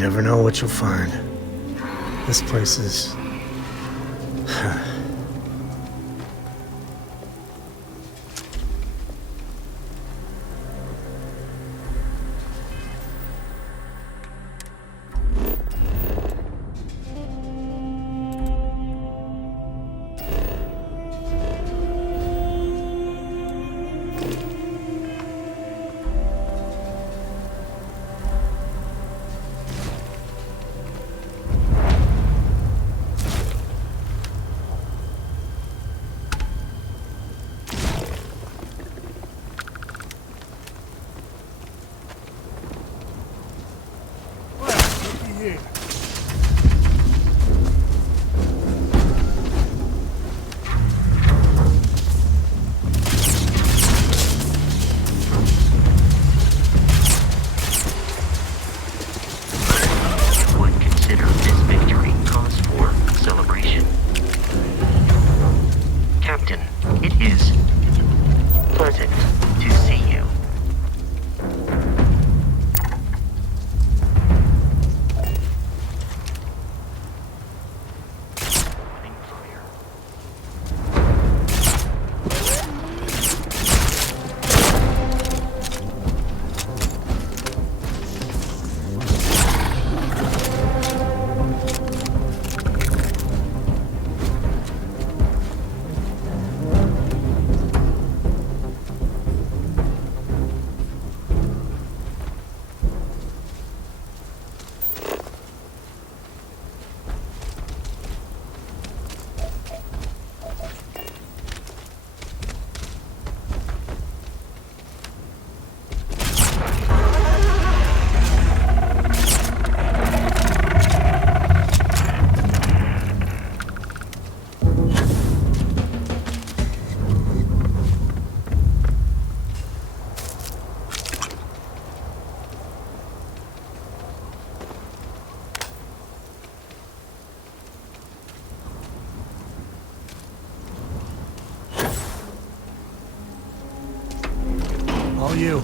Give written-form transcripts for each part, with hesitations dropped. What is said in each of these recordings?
never know what you'll find. This place is... All you.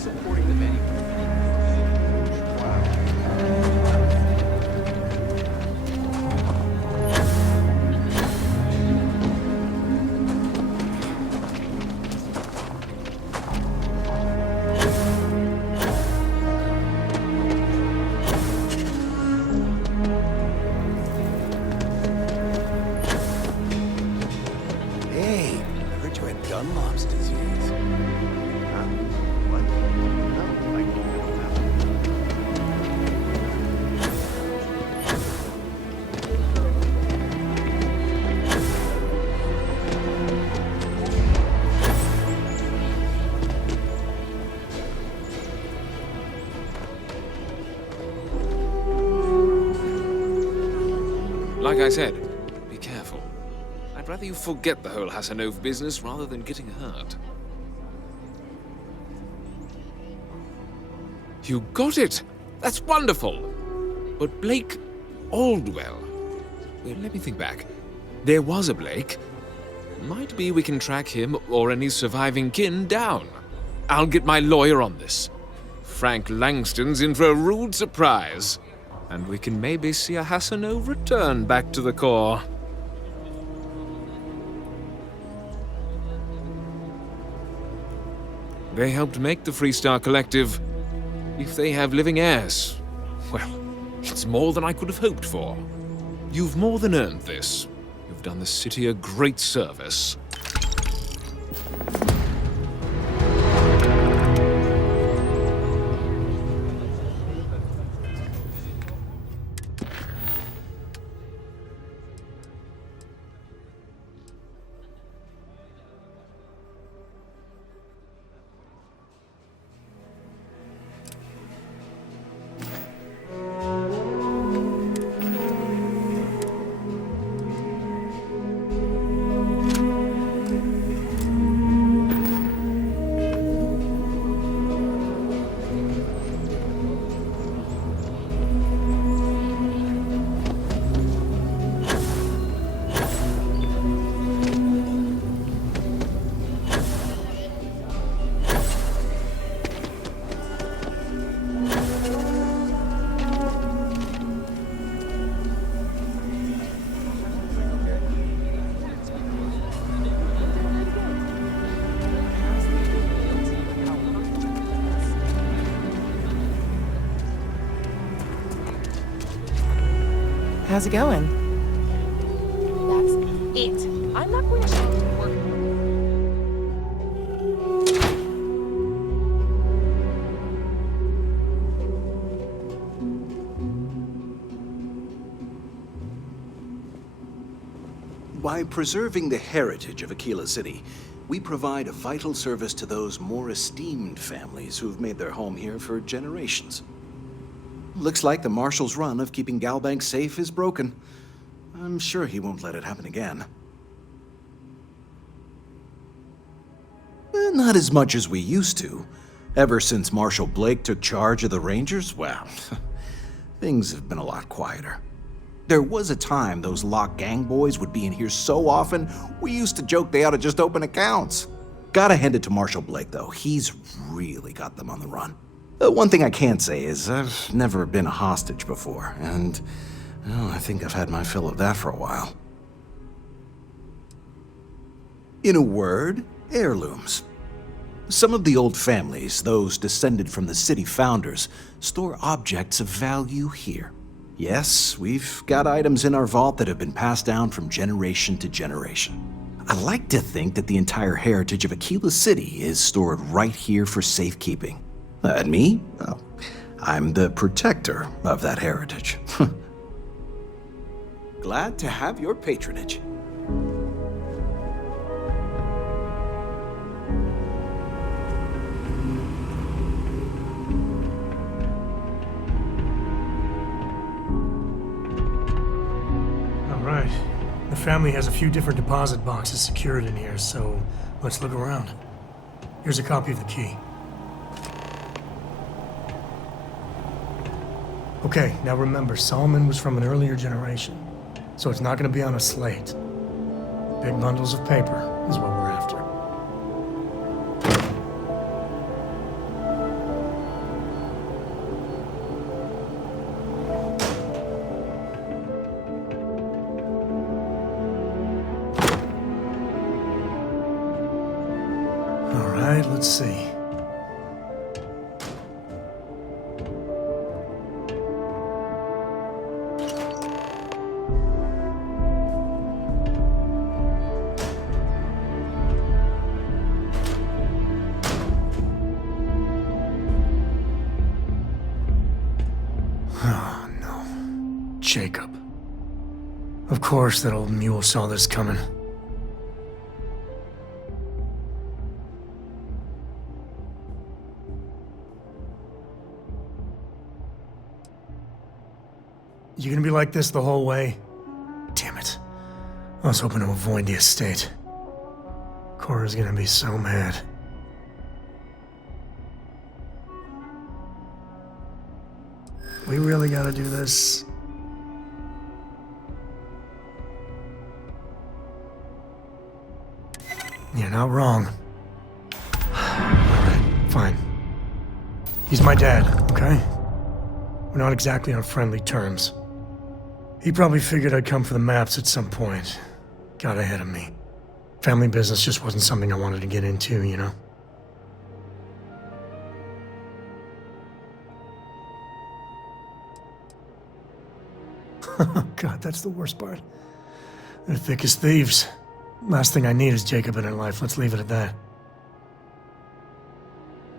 supporting the many. Hey, I heard you had Dunlop's disease. What? No, I don't have it. Like I said, be careful. I'd rather you forget the whole Hassanov business rather than getting hurt. You got it! That's wonderful! But Blake Aldwell... Well, let me think back. There was a Blake. Might be we can track him or any surviving kin down. I'll get my lawyer on this. Frank Langston's in for a rude surprise. And we can maybe see a Hassanov return back to the core. They helped make the Freestar Collective. If they have living heirs, well, it's more than I could have hoped for. You've more than earned this. You've done the city a great service. How's it going? That's it. I'm not going to show you work. By preserving the heritage of Aquila City, we provide a vital service to those more esteemed families who've made their home here for generations. Looks like the Marshal's run of keeping Galbank safe is broken. I'm sure he won't let it happen again. Not as much as we used to. Ever since Marshal Blake took charge of the Rangers, well, things have been a lot quieter. There was a time those lock gang boys would be in here so often, we used to joke they ought to just open accounts. Gotta hand it to Marshal Blake, though. He's really got them on the run. One thing I can't say is I've never been a hostage before, and well, I think I've had my fill of that for a while. In a word, heirlooms. Some of the old families, those descended from the city founders, store objects of value here. Yes, we've got items in our vault that have been passed down from generation to generation. I like to think that the entire heritage of Aquila City is stored right here for safekeeping. And me? Well, I'm the protector of that heritage. Glad to have your patronage. All right. The family has a few different deposit boxes secured in here, so let's look around. Here's a copy of the key. Okay, now remember, Solomon was from an earlier generation, so it's not going to be on a slate. Big bundles of paper is what we're after. see. Oh, no. Jacob. Of course that old mule saw this coming. You gonna be like this the whole way? Damn it. I was hoping to avoid the estate. Cora's gonna be so mad. We really gotta do this? You're not wrong. Alright, fine. He's my dad, okay? We're not exactly on friendly terms. He probably figured I'd come for the maps at some point. Got ahead of me. Family business just wasn't something I wanted to get into, you know? Oh God, that's the worst part. They're thick as thieves. Last thing I need is Jacob in her life. Let's leave it at that.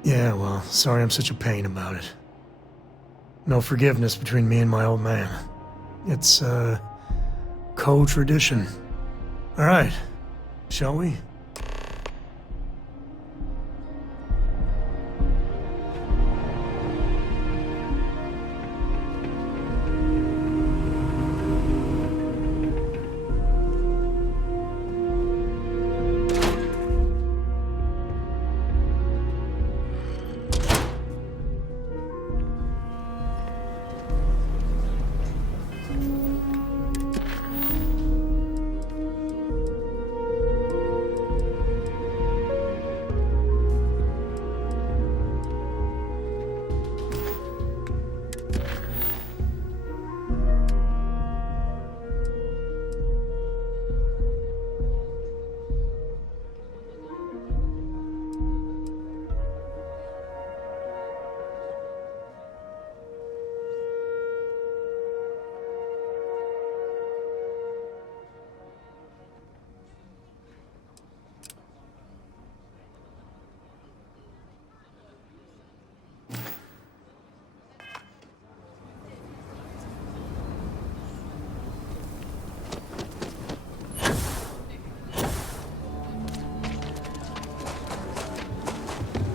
Yeah, well, sorry I'm such a pain about it. No forgiveness between me and my old man. It's, co-tradition. All right, shall we?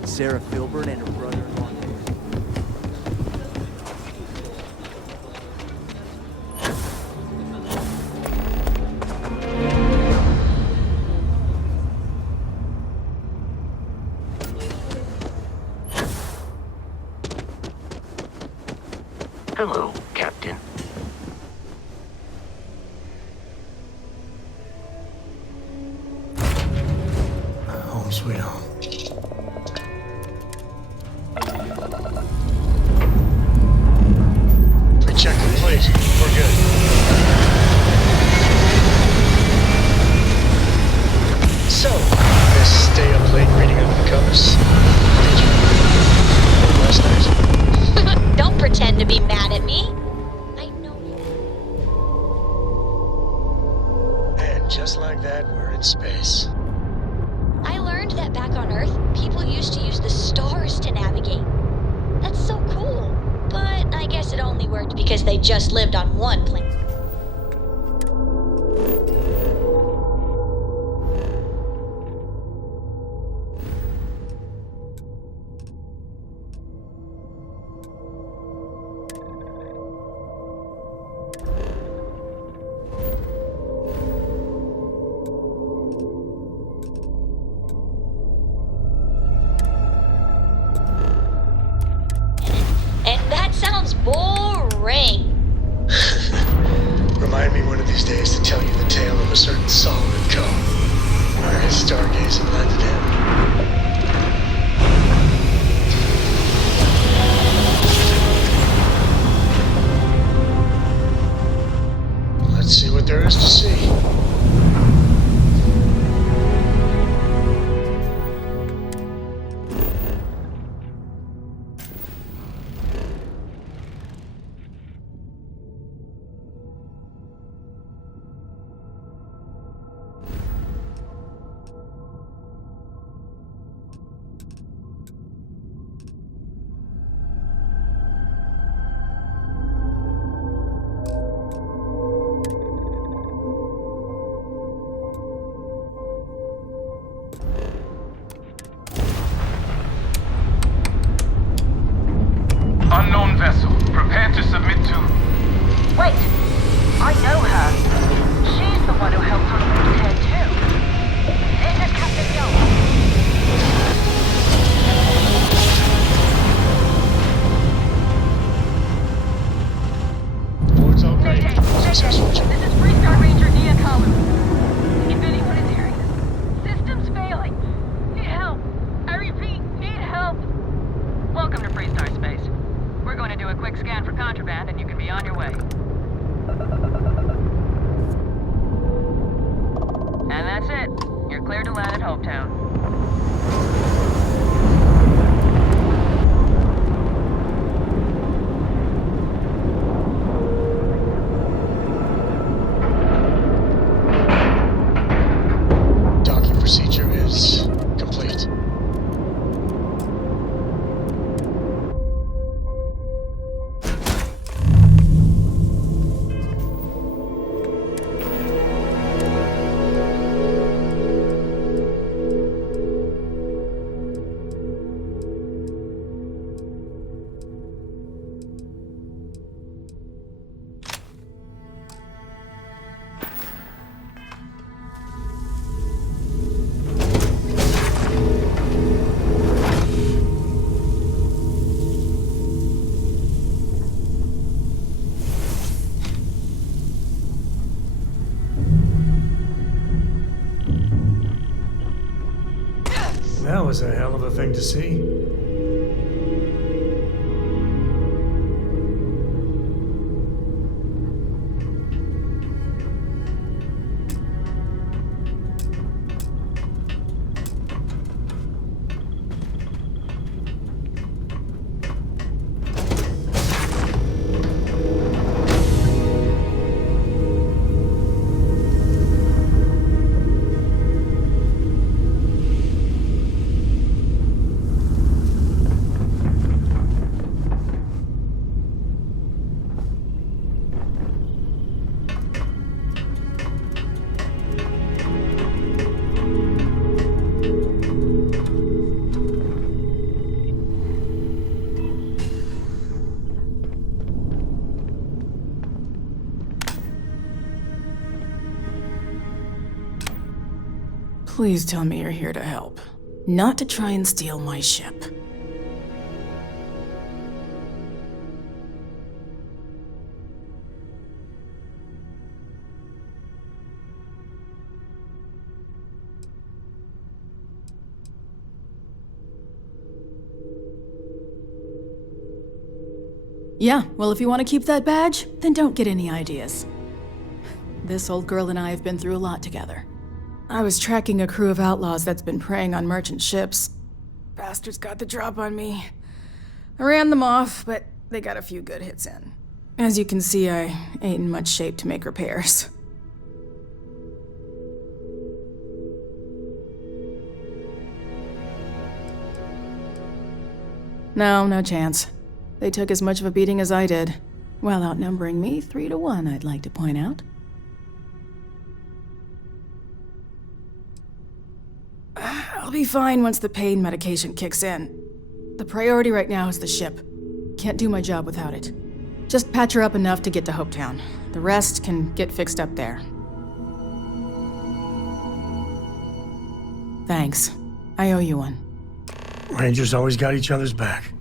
Sarah Filbert and her brother-in-law. Hello, Captain. Home sweet home. Check the plate. We're good. So, this stay up late reading up the covers. Did you? Last night. Don't pretend to be mad at me. I know you. And just like that, we're in space. I learned that back on Earth, people used to use the stars to navigate. That's so cool. But I guess it only worked because they just lived on one planet. And that sounds boring. Remind me one of these days to tell you the tale of a certain Solomon cone, where his stargazing landed him. Let's see what there is to see. Welcome to Freestar Space. We're going to do a quick scan for contraband and you can be on your way. And that's it. You're clear to land at Hopetown. Docking procedure is complete. That was a hell of a thing to see. Please tell me you're here to help, not to try and steal my ship. Yeah, well, if you want to keep that badge, then don't get any ideas. This old girl and I have been through a lot together. I was tracking a crew of outlaws that's been preying on merchant ships. Bastards got the drop on me. I ran them off, but they got a few good hits in. As you can see, I ain't in much shape to make repairs. No chance. They took as much of a beating as I did, while outnumbering me 3-1, I'd like to point out. I'll be fine once the pain medication kicks in. The priority right now is the ship. Can't do my job without it. Just patch her up enough to get to Hopetown. The rest can get fixed up there. Thanks. I owe you one. Rangers always got each other's back.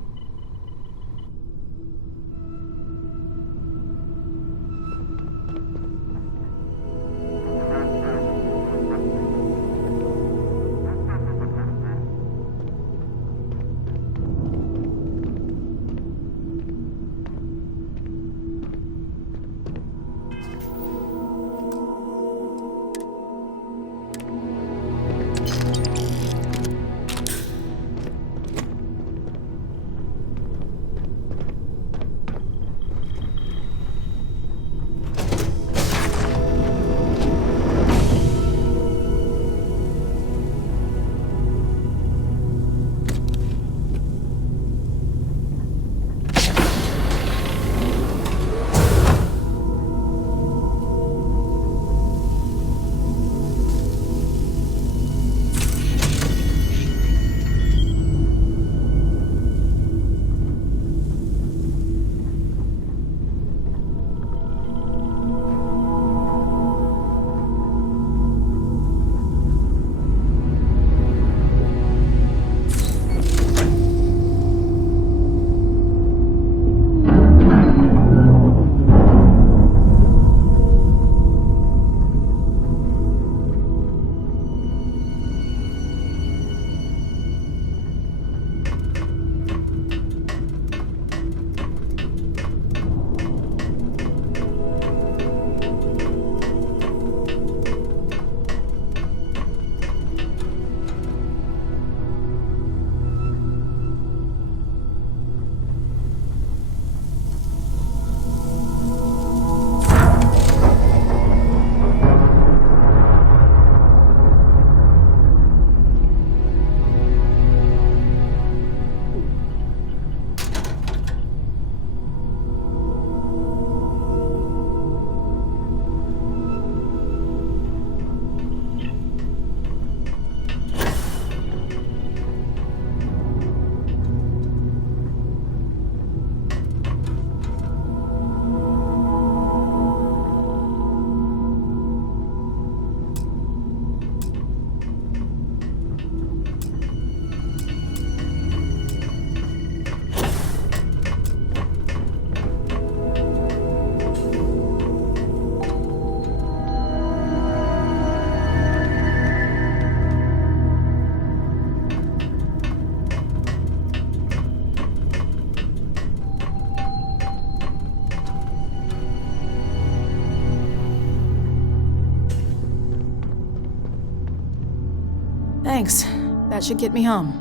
Thanks. That should get me home.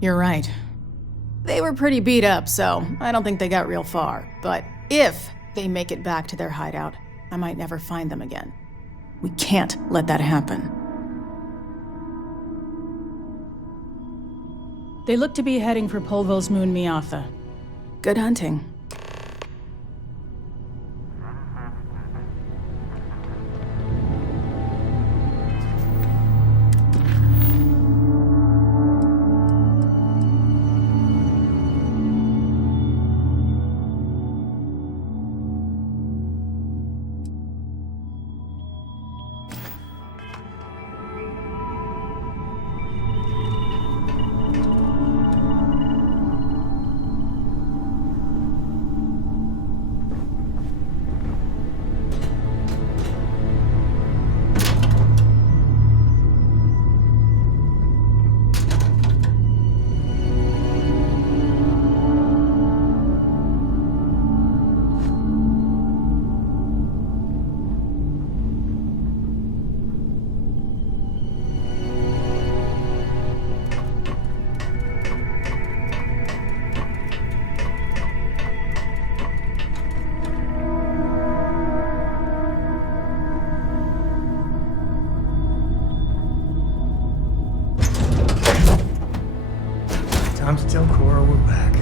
You're right. They were pretty beat up, so I don't think they got real far. But if they make it back to their hideout, I might never find them again. We can't let that happen. They look to be heading for Polvo's moon Miatha. Good hunting. Time to tell Cora we're back.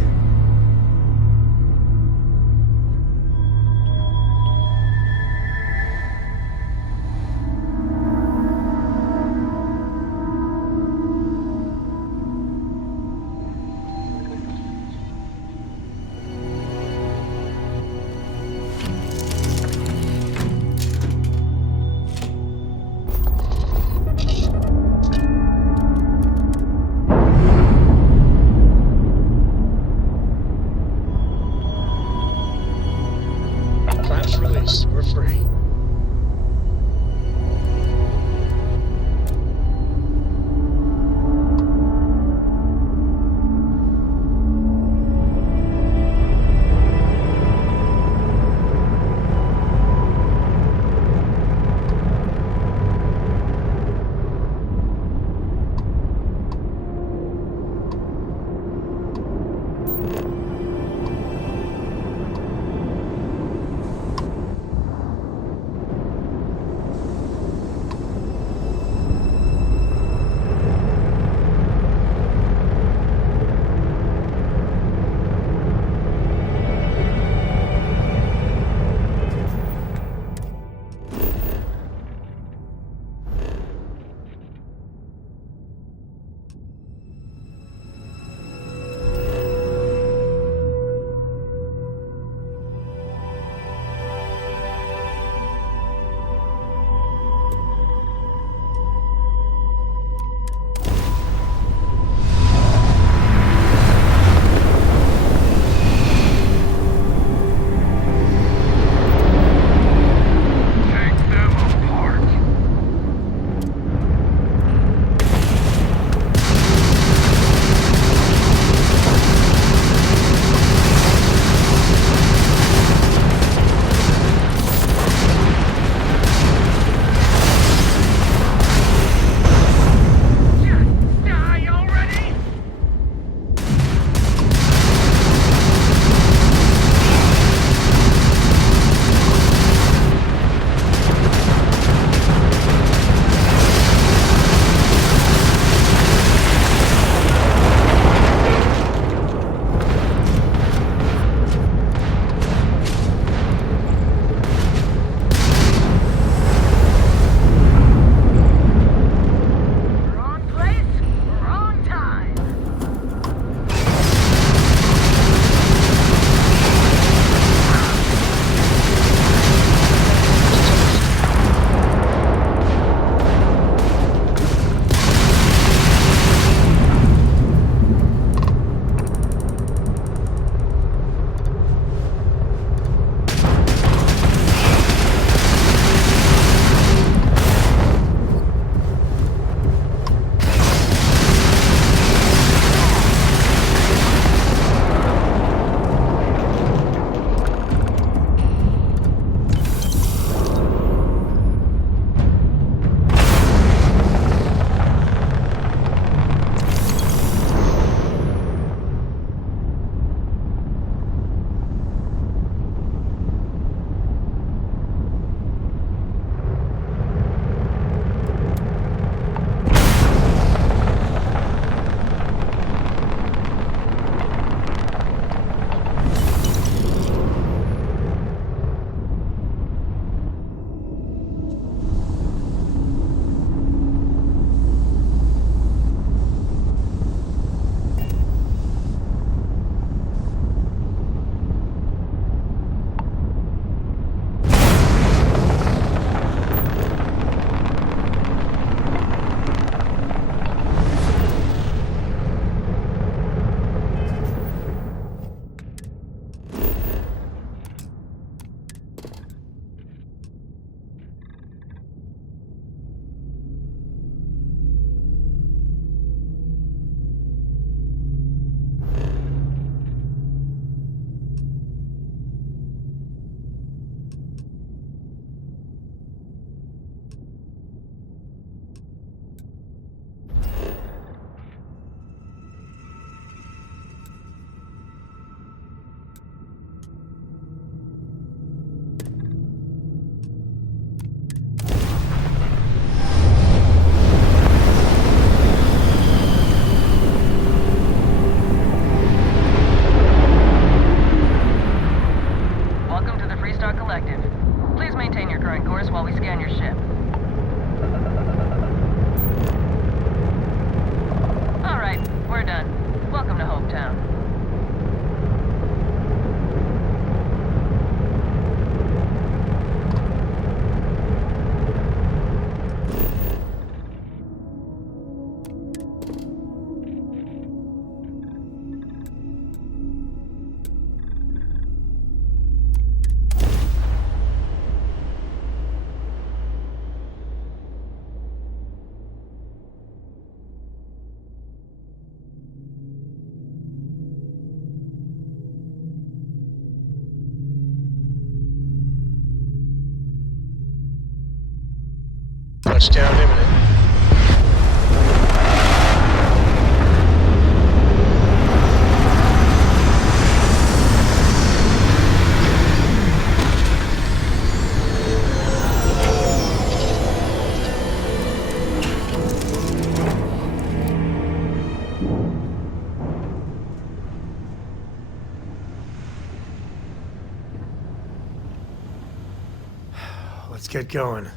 get going.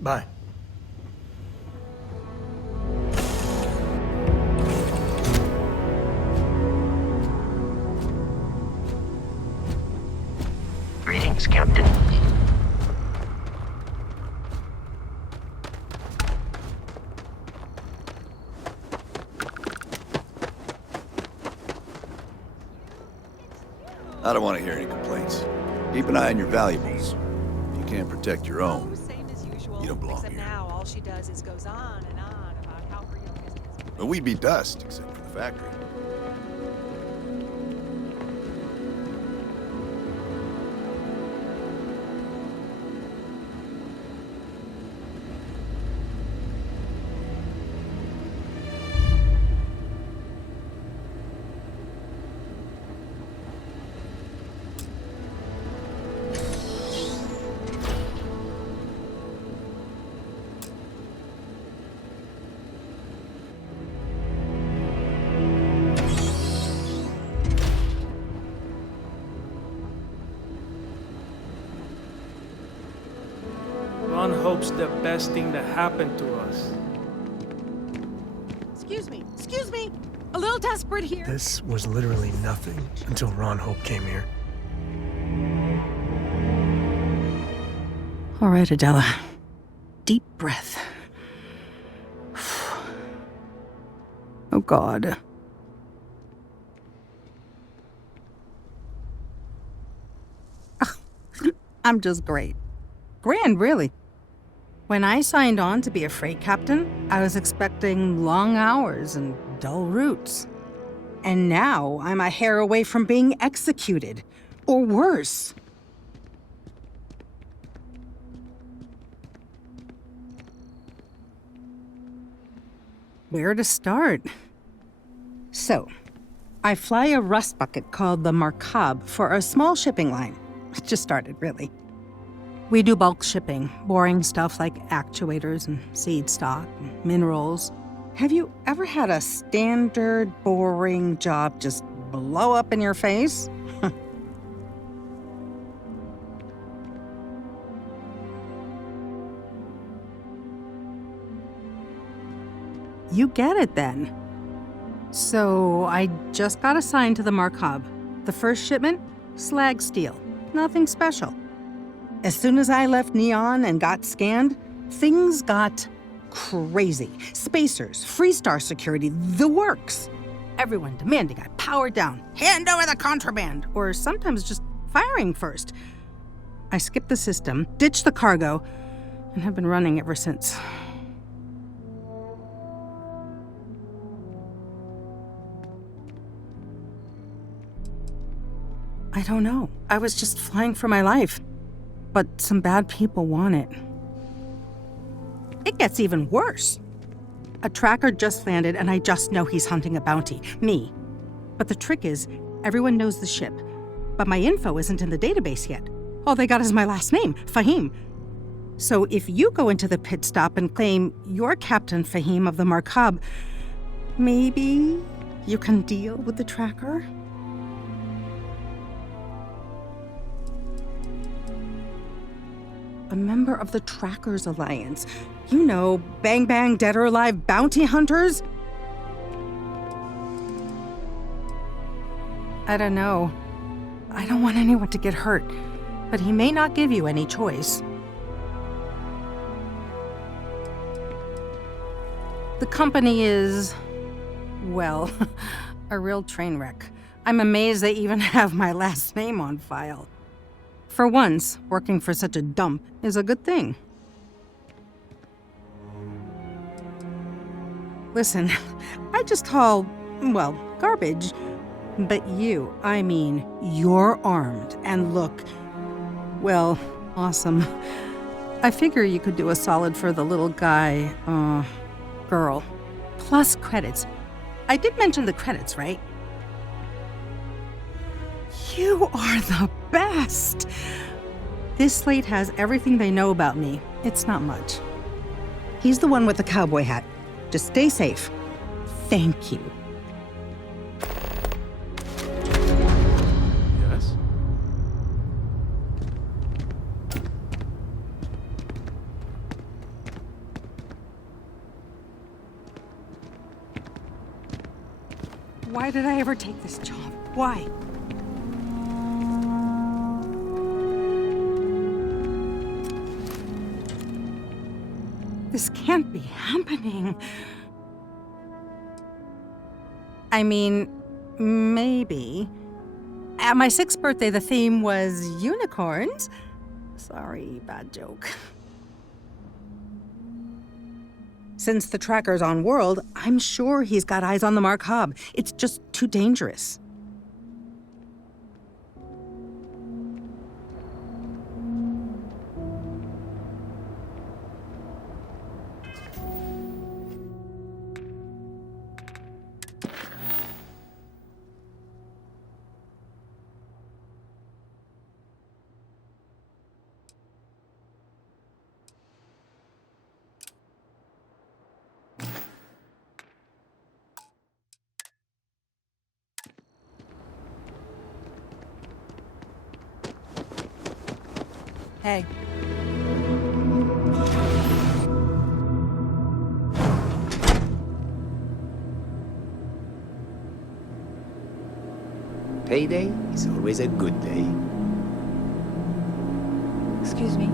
Bye. Greetings, Captain. I don't want to hear any complaints. Keep an eye on your valuables. If you can't protect your own, Same as usual. you don't belong Except here. now all she does is goes on and on about how her youngest is. But we'd be dust, except for the factory. Ron hopes the best thing that happened to us. Excuse me! A little desperate here. This was literally nothing until Ron Hope came here. All right, Adela. Deep breath. Oh, God. I'm just great. Grand, really. When I signed on to be a freight captain, I was expecting long hours and dull routes. And now I'm a hair away from being executed. Or worse. Where to start? So, I fly a rust bucket called the Markab for a small shipping line. It just started, really. We do bulk shipping, boring stuff like actuators and seed stock, and minerals. Have you ever had a standard, boring job just blow up in your face? You get it then. So I just got assigned to the Markab. The first shipment? Slag steel. Nothing special. As soon as I left Neon and got scanned, things got crazy. Spacers, Freestar security, the works. Everyone demanding I power down, hand over the contraband, or sometimes just firing first. I skipped the system, ditched the cargo, and have been running ever since. I don't know. I was just flying for my life. But some bad people want it. It gets even worse. A tracker just landed and I just know he's hunting a bounty. Me. But the trick is, everyone knows the ship. But my info isn't in the database yet. All they got is my last name, Fahim. So if you go into the pit stop and claim you're Captain Fahim of the Markab, maybe you can deal with the tracker? A member of the Trackers Alliance. You know, Bang Bang Dead or Alive bounty hunters? I don't know. I don't want anyone to get hurt, but he may not give you any choice. The company is, well, a real train wreck. I'm amazed they even have my last name on file. For once, working for such a dump is a good thing. Listen, I just haul, well, garbage. But you, I mean, you're armed and look, well, awesome. I figure you could do a solid for the little guy, girl. Plus credits. I did mention the credits, right? You are the best! This slate has everything they know about me. It's not much. He's the one with the cowboy hat. Just stay safe. Thank you. Yes? Why did I ever take this job? Why? This can't be happening. I mean, maybe. At my 6th birthday, the theme was unicorns. Sorry, bad joke. Since the tracker's on world, I'm sure he's got eyes on the Mark Hub. It's just too dangerous. Hey. Payday is always a good day. Excuse me.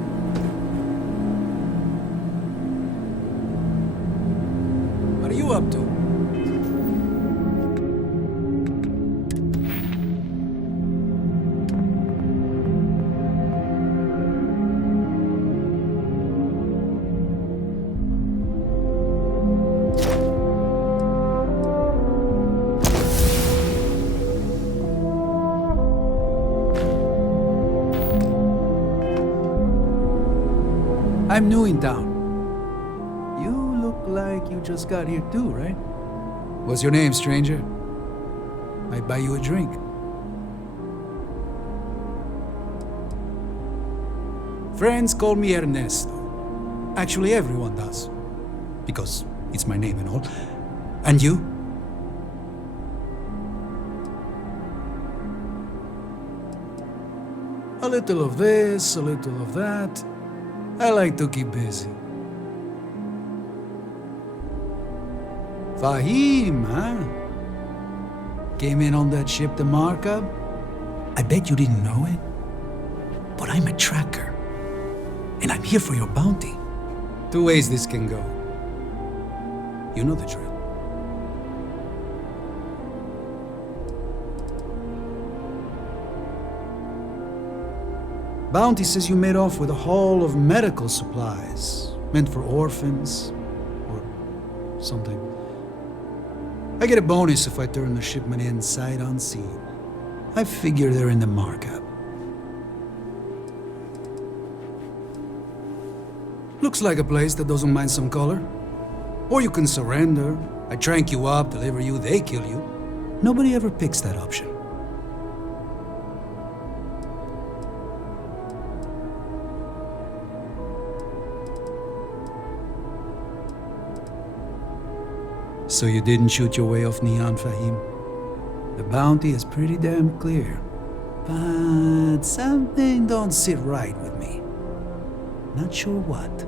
What are you up to? I'm new in town. You look like you just got here too, right? What's your name, stranger? Might buy you a drink. Friends call me Ernesto. Actually, everyone does. Because it's my name and all. And you? A little of this, a little of that. I like to keep busy. Fahim, huh? Came in on that ship, the Markup? I bet you didn't know it. But I'm a tracker. And I'm here for your bounty. 2 ways this can go. You know the drill. Bounty says you made off with a haul of medical supplies, meant for orphans, or something. I get a bonus if I turn the shipment in sight unseen. I figure they're in the markup. Looks like a place that doesn't mind some color. Or you can surrender. I trank you up, deliver you, they kill you. Nobody ever picks that option. So you didn't shoot your way off Neon, Fahim? The bounty is pretty damn clear. But something don't sit right with me. Not sure what.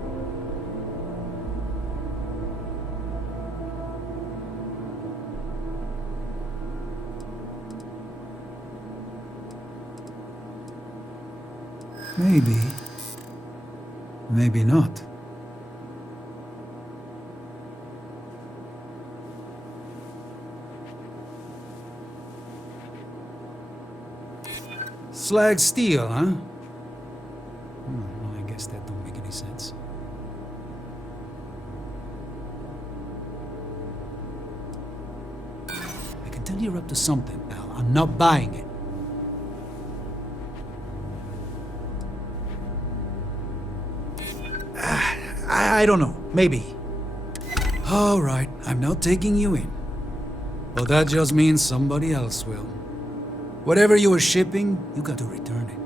Maybe. Maybe not. Slag steel, huh? Well, I guess that don't make any sense. I can tell you're up to something, pal. I'm not buying it. I don't know. Maybe. All right, I'm not taking you in. But that just means somebody else will. Whatever you were shipping, you got to return it.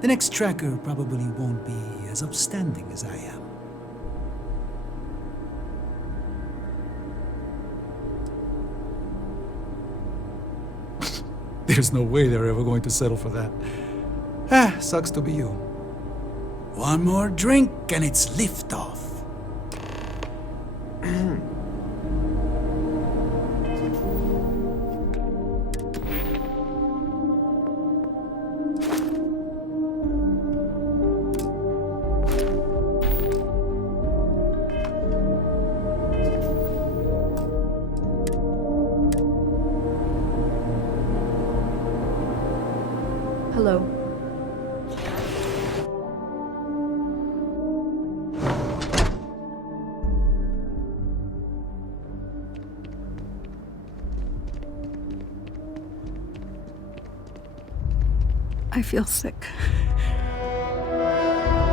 The next tracker probably won't be as upstanding as I am. There's no way they're ever going to settle for that. Sucks to be you. One more drink and it's liftoff. Hello. I feel sick.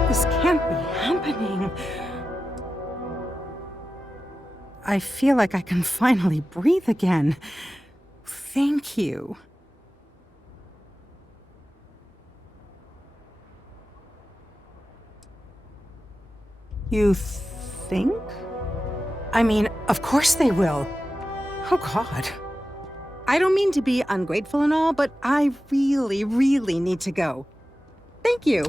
This can't be happening. I feel like I can finally breathe again. Thank you. You think? I mean, of course they will. Oh, God. I don't mean to be ungrateful and all, but I really, really need to go. Thank you.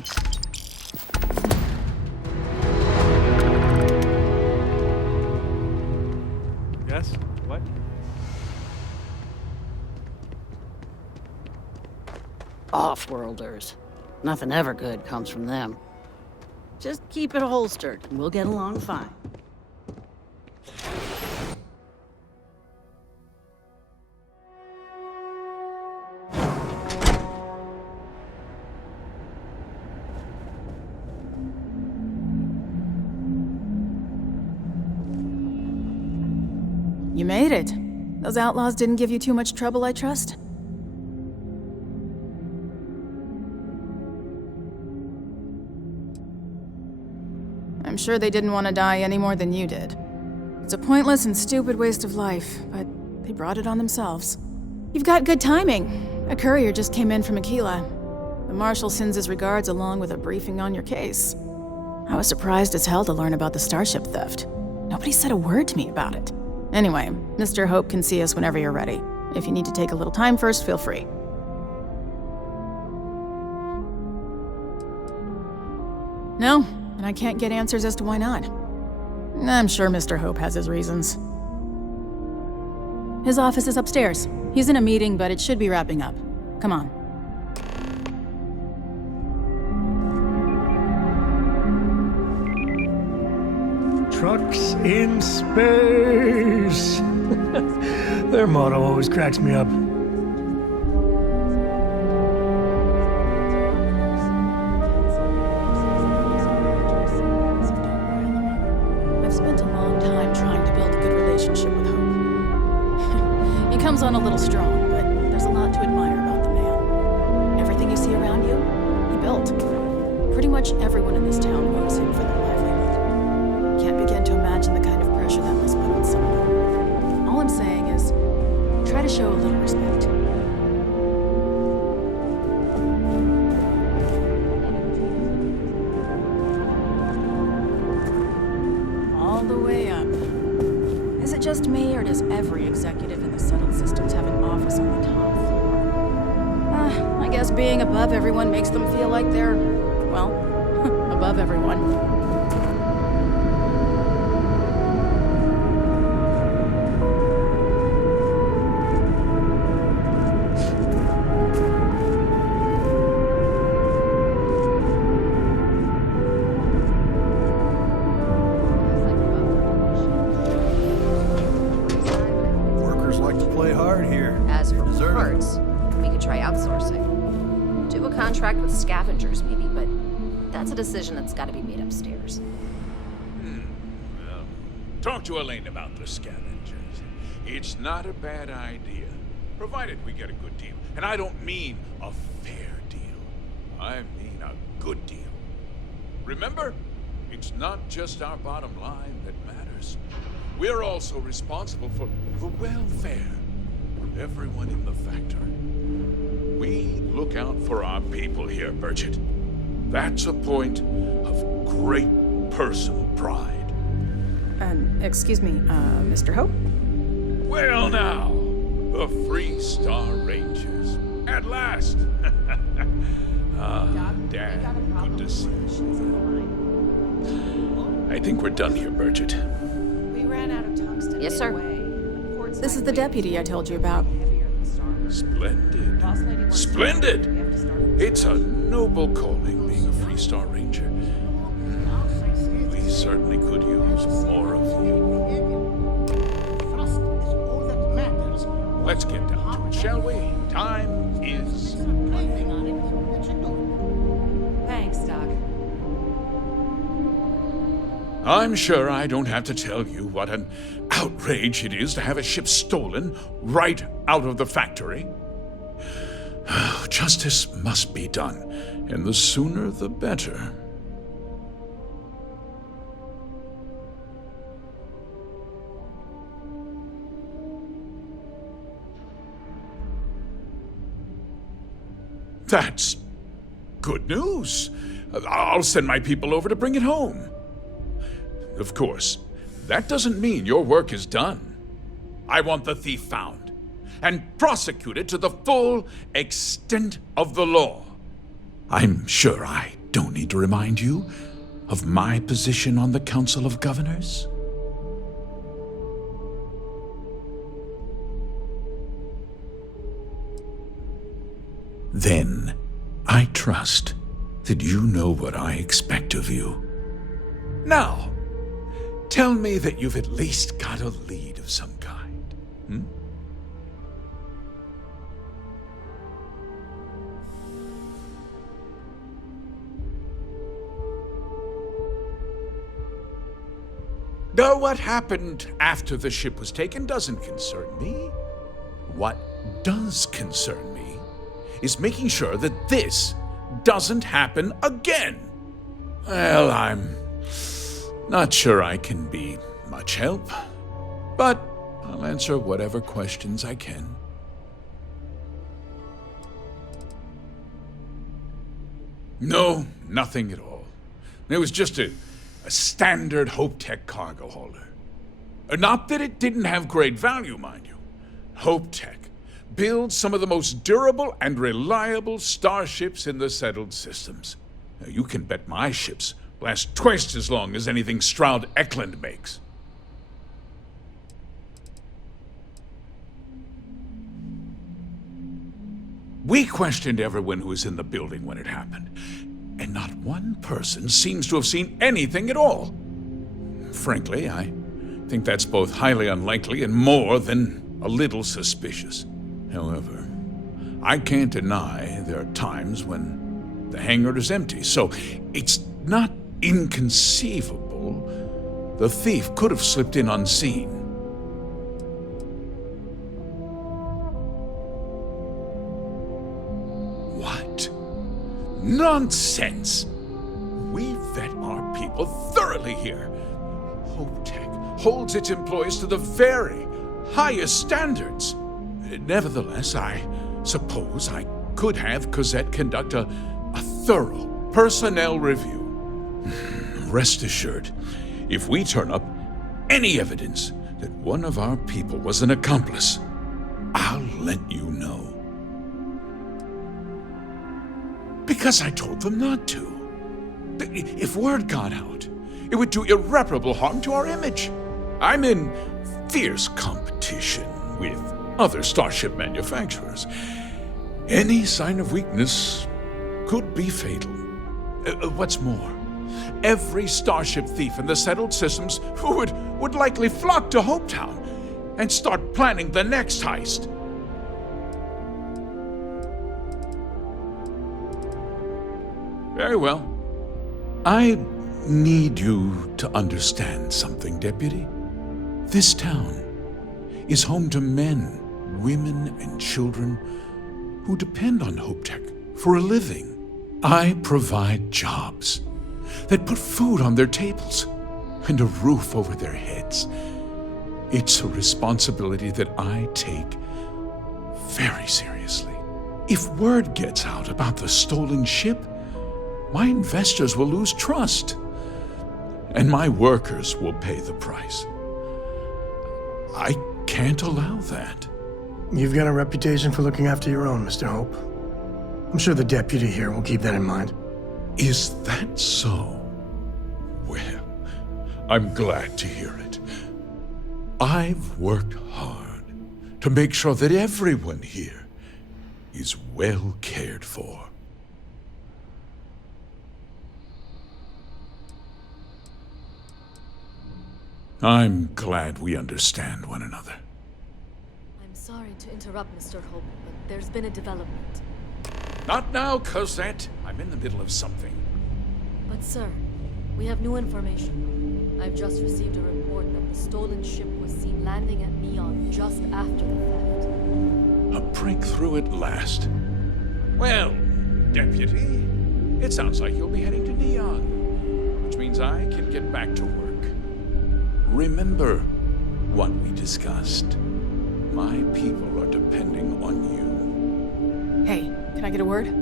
Yes? What? Off-worlders. Nothing ever good comes from them. Just keep it holstered, and we'll get along fine. You made it. Those outlaws didn't give you too much trouble, I trust? I'm sure they didn't want to die any more than you did. It's a pointless and stupid waste of life, but they brought it on themselves. You've got good timing. A courier just came in from Aquila. The Marshal sends his regards along with a briefing on your case. I was surprised as hell to learn about the starship theft. Nobody said a word to me about it. Anyway, Mr. Hope can see us whenever you're ready. If you need to take a little time first, feel free. No, and I can't get answers as to why not. I'm sure Mr. Hope has his reasons. His office is upstairs. He's in a meeting, but it should be wrapping up. Come on. Trucks in space. Their motto always cracks me up. I've spent a long time trying to build a good relationship with Hope. He comes on a little strong, but there's a lot to admire about the man. Everything you see around you, he built. Pretty much everyone in this town owes him for their livelihood. Can't begin to imagine the kind of pressure that must put on someone. All I'm saying is, try to show a little respect. All the way up. Is it just me, or does every executive in the settled systems have an office on the top floor? I guess being above everyone makes them feel like they're, well, above everyone. Workers like to play hard here. As for Deserve it. parts, we could try outsourcing. Do a contract with scavengers, maybe, but that's a decision that's got to be made upstairs. Well, talk to Elaine about the scavengers. It's not a bad idea, provided we get a good deal. And I don't mean a fair deal. I mean a good deal. Remember, it's not just our bottom line that matters. We're also responsible for the welfare of everyone in the factory. We look out for our people here, Bridget. That's a point of great personal pride. Excuse me, Mr. Hope? Well now, the Free Star Rangers. At last! Dad, good to see you. I think we're done here, Bridget. We ran out of tungsten. Yes, sir. This is the deputy I told you about. Splendid. Splendid! It's a noble calling being a Free Star Ranger. We certainly could use more of you. Let's get down to it, shall we? Time is money. I'm sure I don't have to tell you what an outrage it is to have a ship stolen right out of the factory. Justice must be done, and the sooner the better. That's good news. I'll send my people over to bring it home. Of course, that doesn't mean your work is done. I want the thief found and prosecuted to the full extent of the law. I'm sure I don't need to remind you of my position on the Council of Governors. Then, I trust that you know what I expect of you. Now, tell me that you've at least got a lead of some kind. Hmm? Now, what happened after the ship was taken doesn't concern me. What does concern me is making sure that this doesn't happen again. Well, I'm not sure I can be much help, but I'll answer whatever questions I can. No, nothing at all. It was just a standard HopeTech cargo holder. Not that it didn't have great value, mind you. HopeTech builds some of the most durable and reliable starships in the settled systems. Now, you can bet my ships last twice as long as anything Stroud Eklund makes. We questioned everyone who was in the building when it happened, and not one person seems to have seen anything at all. Frankly, I think that's both highly unlikely and more than a little suspicious. However, I can't deny there are times when the hangar is empty, so it's not inconceivable the thief could have slipped in unseen. What? Nonsense! We vet our people thoroughly here. HopeTech holds its employees to the very highest standards. Nevertheless, I suppose I could have Cosette conduct a thorough personnel review. Rest assured, if we turn up any evidence that one of our people was an accomplice, I'll let you know. Because I told them not to. If word got out, it would do irreparable harm to our image. I'm in fierce competition with other starship manufacturers. Any sign of weakness could be fatal. What's more, every starship thief in the settled systems would likely flock to Hopetown and start planning the next heist. Very well. I need you to understand something, Deputy. This town is home to men, women, and children who depend on HopeTech for a living. I provide jobs that put food on their tables and a roof over their heads. It's a responsibility that I take very seriously. If word gets out about the stolen ship, my investors will lose trust, and my workers will pay the price. I can't allow that. You've got a reputation for looking after your own, Mr. Hope. I'm sure the deputy here will keep that in mind. Is that so? Well, I'm glad to hear it. I've worked hard to make sure that everyone here is well cared for. I'm glad we understand one another. I'm sorry to interrupt, Mr. Hope, but there's been a development. Not now, Cosette. I'm in the middle of something. But sir, we have new information. I've just received a report that the stolen ship was seen landing at Neon just after the theft. A breakthrough at last. Well, Deputy, it sounds like you'll be heading to Neon, which means I can get back to work. Remember what we discussed. My people are depending on you. Hey, can I get a word?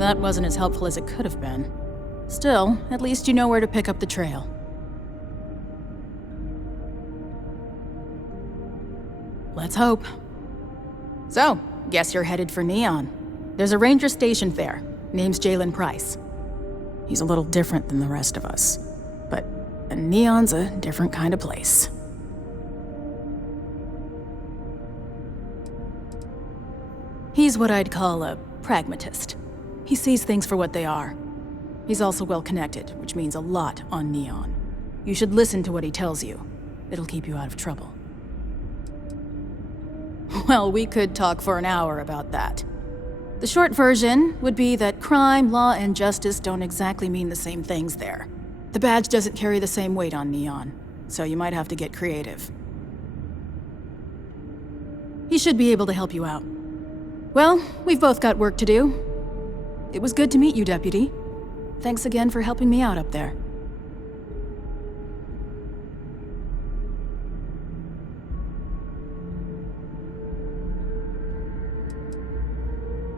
That wasn't as helpful as it could have been. Still, at least you know where to pick up the trail. Let's hope. So, guess you're headed for Neon. There's a ranger stationed there. Name's Jalen Price. He's a little different than the rest of us. But Neon's a different kind of place. He's what I'd call a pragmatist. He sees things for what they are. He's also well-connected, which means a lot on Neon. You should listen to what he tells you. It'll keep you out of trouble. Well, we could talk for an hour about that. The short version would be that crime, law, and justice don't exactly mean the same things there. The badge doesn't carry the same weight on Neon, so you might have to get creative. He should be able to help you out. Well, we've both got work to do. It was good to meet you, Deputy. Thanks again for helping me out up there.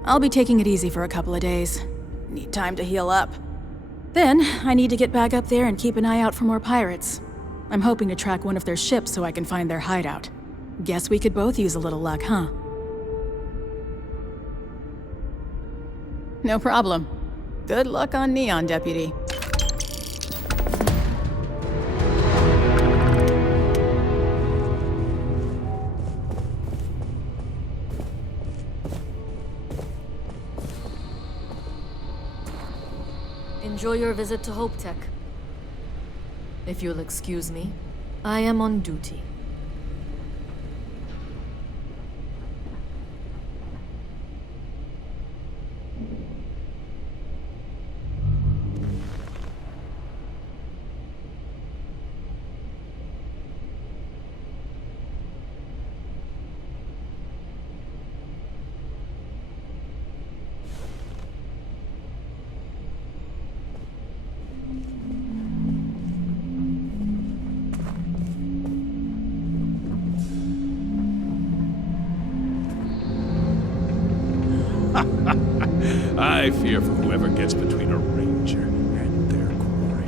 I'll be taking it easy for a couple of days. Need time to heal up. Then, I need to get back up there and keep an eye out for more pirates. I'm hoping to track one of their ships so I can find their hideout. Guess we could both use a little luck, huh? No problem. Good luck on Neon, Deputy. Enjoy your visit to Hope Tech. If you'll excuse me, I am on duty. I fear for whoever gets between a ranger and their quarry.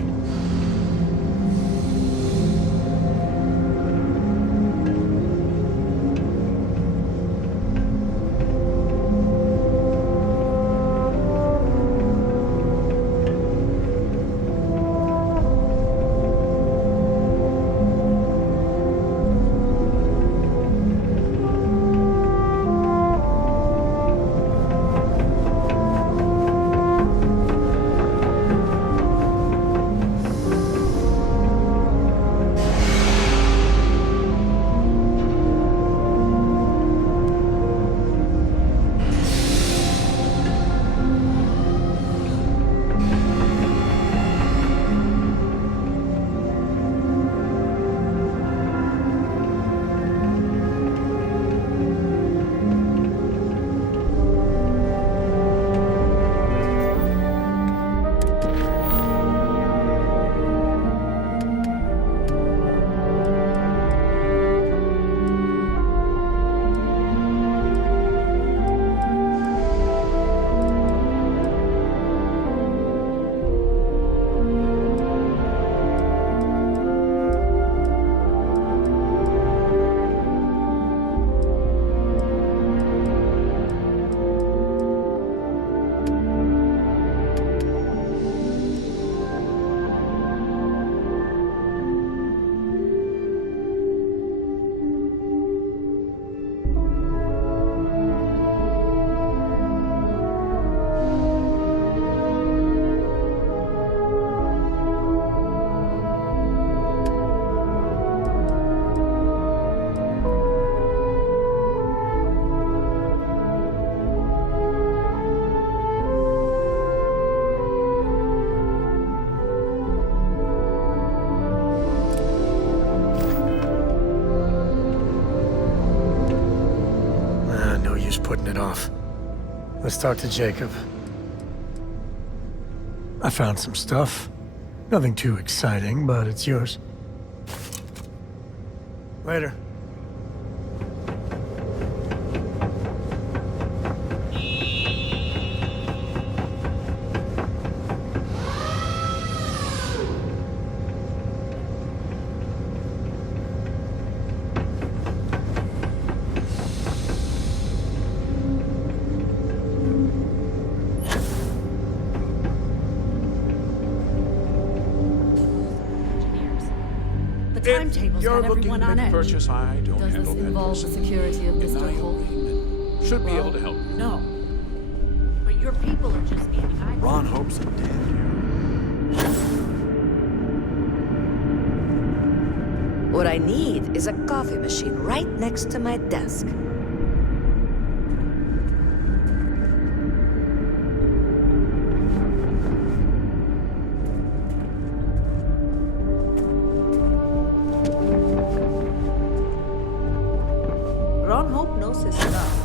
use putting it off. Let's talk to Jacob. I found some stuff. Nothing too exciting, but it's yours. Later. The timetable's You're got looking everyone to on make a edge. purchase. I don't Does handle this that involve the personally. security of Mr. And I Holt? only should be able to help you. No. But your people are just standing idle. Ron Hope's a dead What I need is a coffee machine right next to my desk. Ron Hope knows his stuff.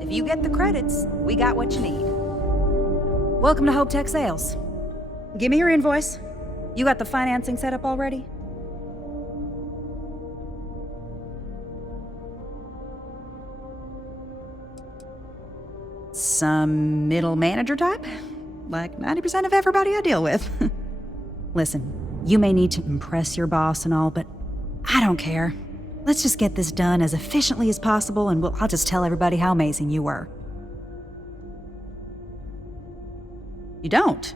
If you get the credits, we got what you need. Welcome to Hope Tech Sales. Give me your invoice. You got the financing set up already? Some middle manager type? Like 90% of everybody I deal with. Listen, you may need to impress your boss and all, but I don't care. Let's just get this done as efficiently as possible, and I'll just tell everybody how amazing you were. You don't?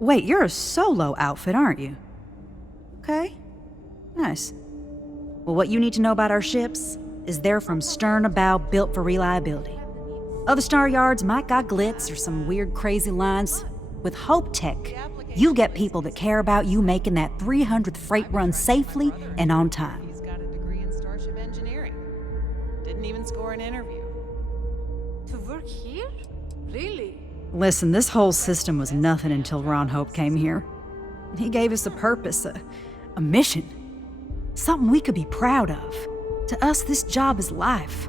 Wait, you're a solo outfit, aren't you? Okay. Nice. Well, what you need to know about our ships is they're from stern to bow, built for reliability. Other star yards might got glitz or some weird crazy lines. With Hope Tech, you get people that care about you making that 300th freight run safely and on time. He's got a degree in starship engineering. Didn't even score an interview. To work here? Really? Listen, this whole system was nothing until Ron Hope came here. He gave us a purpose, a mission. Something we could be proud of. To us, this job is life.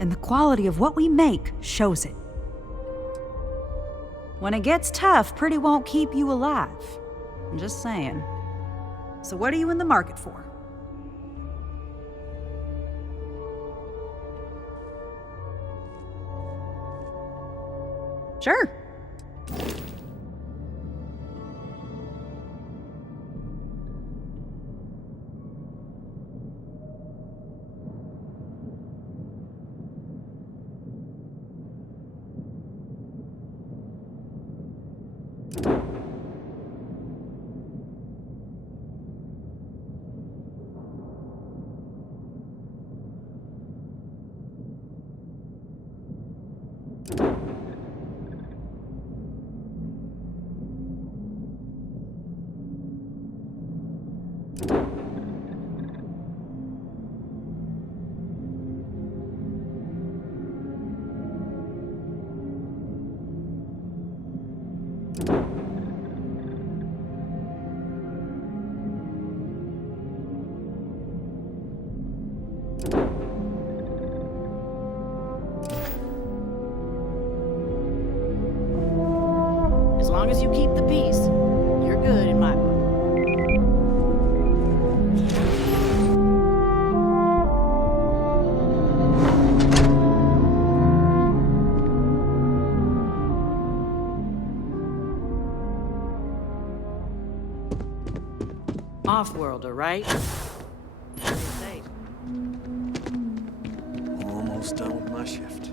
And the quality of what we make shows it. When it gets tough, pretty won't keep you alive. I'm just saying. So what are you in the market for? Sure. As long as you keep the peace, you're good in my book. Off-worlder, right? Almost done with my shift.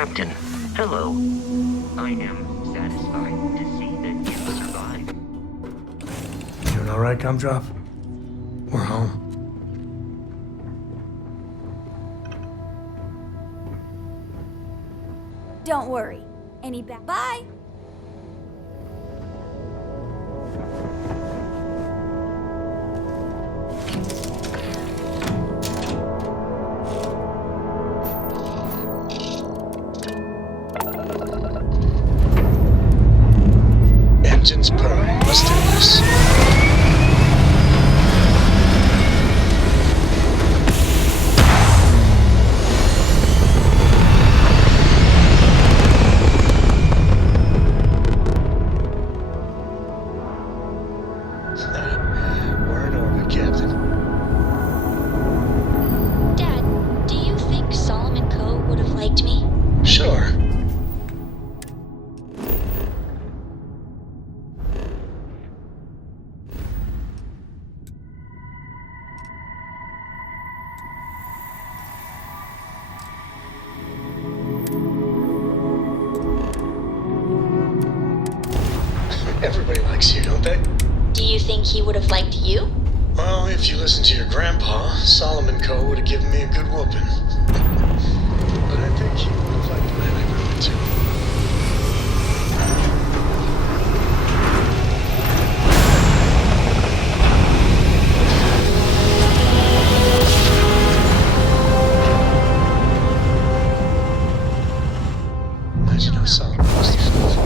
Captain, hello. I am satisfied to see that you survived. You doing all right, Gumdrop? We're home. Don't worry. Any bye. Engines purring. Let's do this. We're in orbit, Captain. Dad, do you think Solomon Coe would have liked me? Sure. Everybody likes you, don't they? Do you think he would have liked you? Well, if you listen to your grandpa, Solomon Coe would have given me a good whooping. But I think he would have liked the man I grew into. Imagine how Solomon must have felt.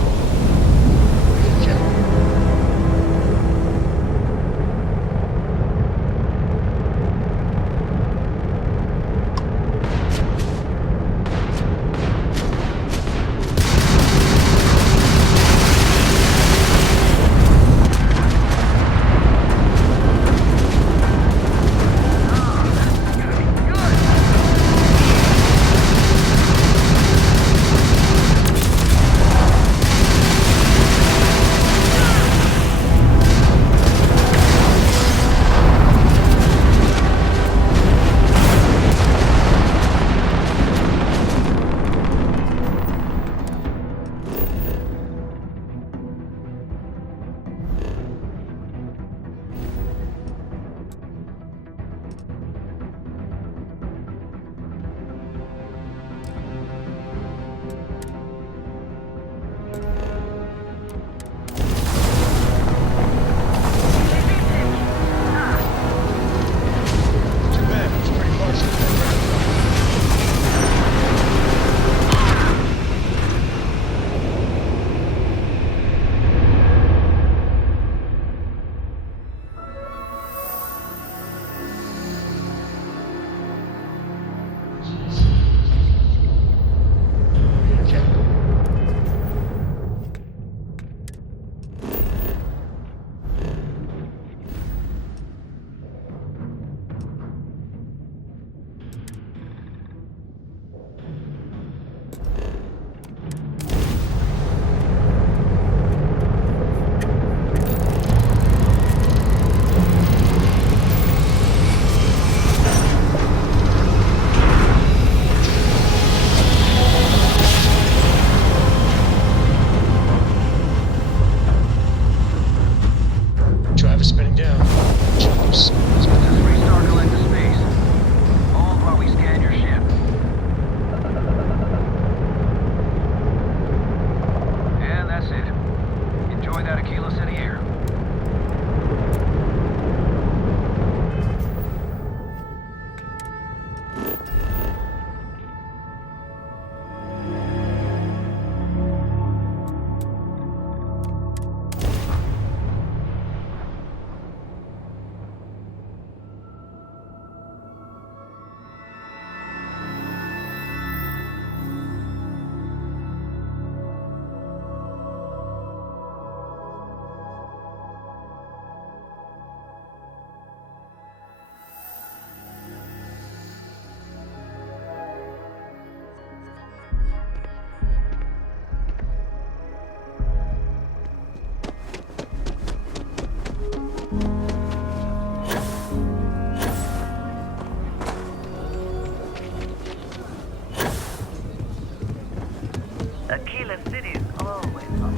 Aquila City's always on.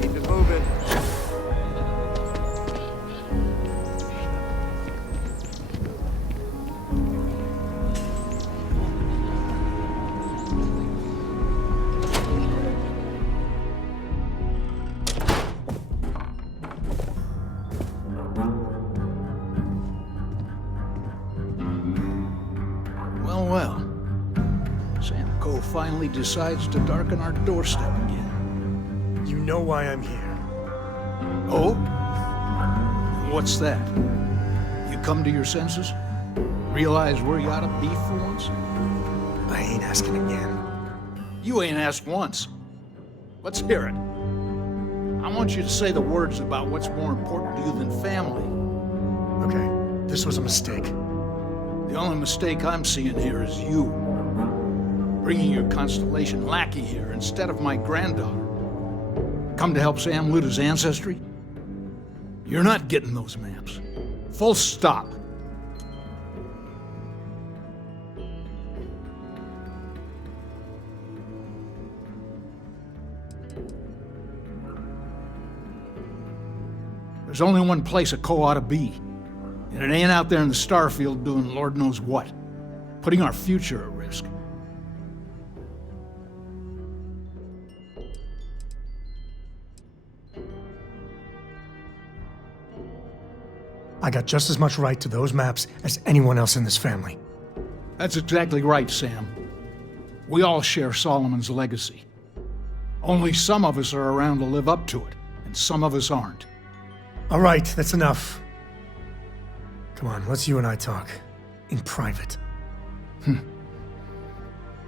Keep it moving. Well, well. Sam Coe finally decides to darken our doorstep again. You know why I'm here. Oh? What's that? You come to your senses? Realize where you ought to be for once? I ain't asking again. You ain't asked once. Let's hear it. I want you to say the words about what's more important to you than family. Okay, this was a mistake. The only mistake I'm seeing here is you. Bringing your Constellation lackey here instead of my granddaughter. Come to help Sam loot his ancestry? You're not getting those maps. Full stop. There's only one place a Coe ought to be. And it ain't out there in the Starfield doing Lord knows what. Putting our future at risk. I got just as much right to those maps as anyone else in this family. That's exactly right, Sam. We all share Solomon's legacy. Only some of us are around to live up to it, and some of us aren't. All right, that's enough. Come on, let's you and I talk. In private.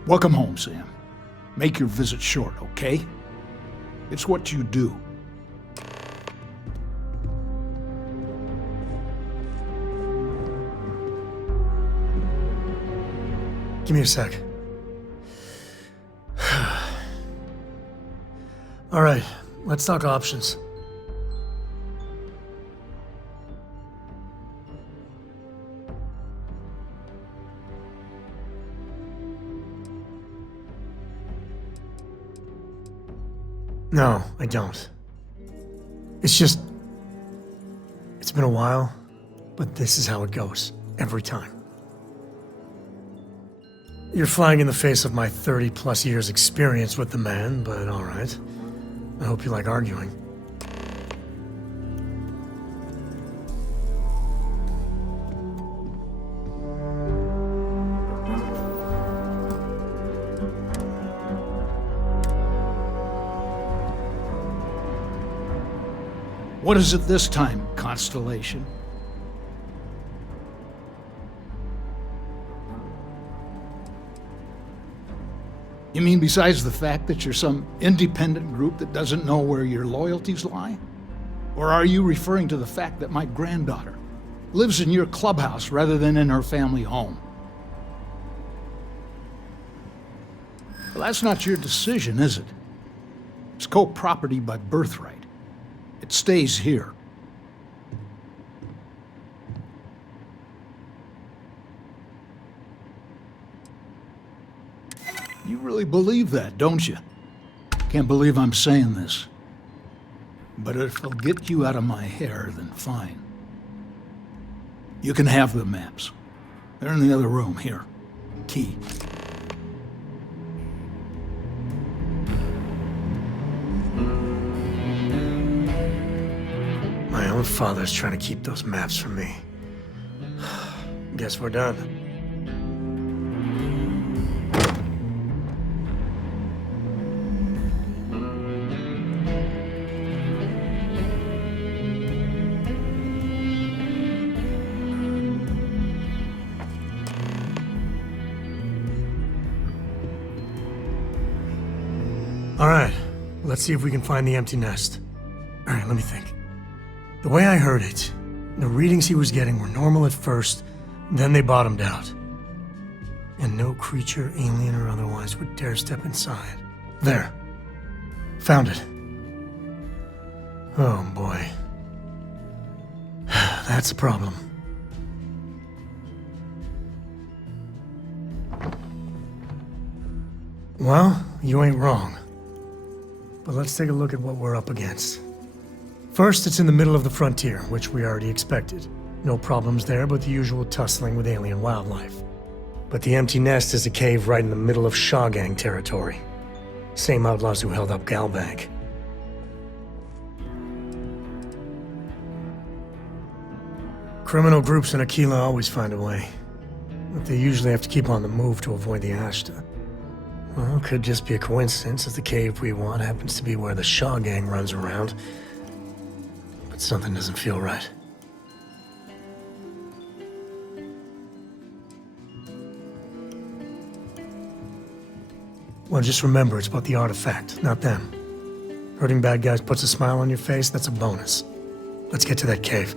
Welcome home, Sam. Make your visit short, okay? It's what you do. Give me a sec. All right, let's talk options. No, I don't. It's just... It's been a while, but this is how it goes. Every time. You're flying in the face of my 30-plus years experience with the man, but all right. I hope you like arguing. What is it this time, Constellation? You mean besides the fact that you're some independent group that doesn't know where your loyalties lie? Or are you referring to the fact that my granddaughter lives in your clubhouse rather than in her family home? Well, that's not your decision, is it? It's co-property by birthright. It stays here. You really believe that, don't you? Can't believe I'm saying this. But if it'll get you out of my hair, then fine. You can have the maps. They're in the other room, here. Key. My own father's trying to keep those maps from me. Guess we're done. Alright, let's see if we can find the empty nest. Alright, let me think. The way I heard it, the readings he was getting were normal at first, then they bottomed out. And no creature, alien or otherwise, would dare step inside. There. Found it. Oh boy. That's a problem. Well, you ain't wrong. But let's take a look at what we're up against. First, it's in the middle of the frontier, which we already expected. No problems there, but the usual tussling with alien wildlife. But the empty nest is a cave right in the middle of Shawgang territory. Same outlaws who held up Galbank. Criminal groups in Aquila always find a way. But they usually have to keep on the move to avoid the Ashta. Well, it could just be a coincidence that the cave we want happens to be where the Shaw gang runs around. But something doesn't feel right. Well, just remember, it's about the artifact, not them. Hurting bad guys puts a smile on your face, that's a bonus. Let's get to that cave.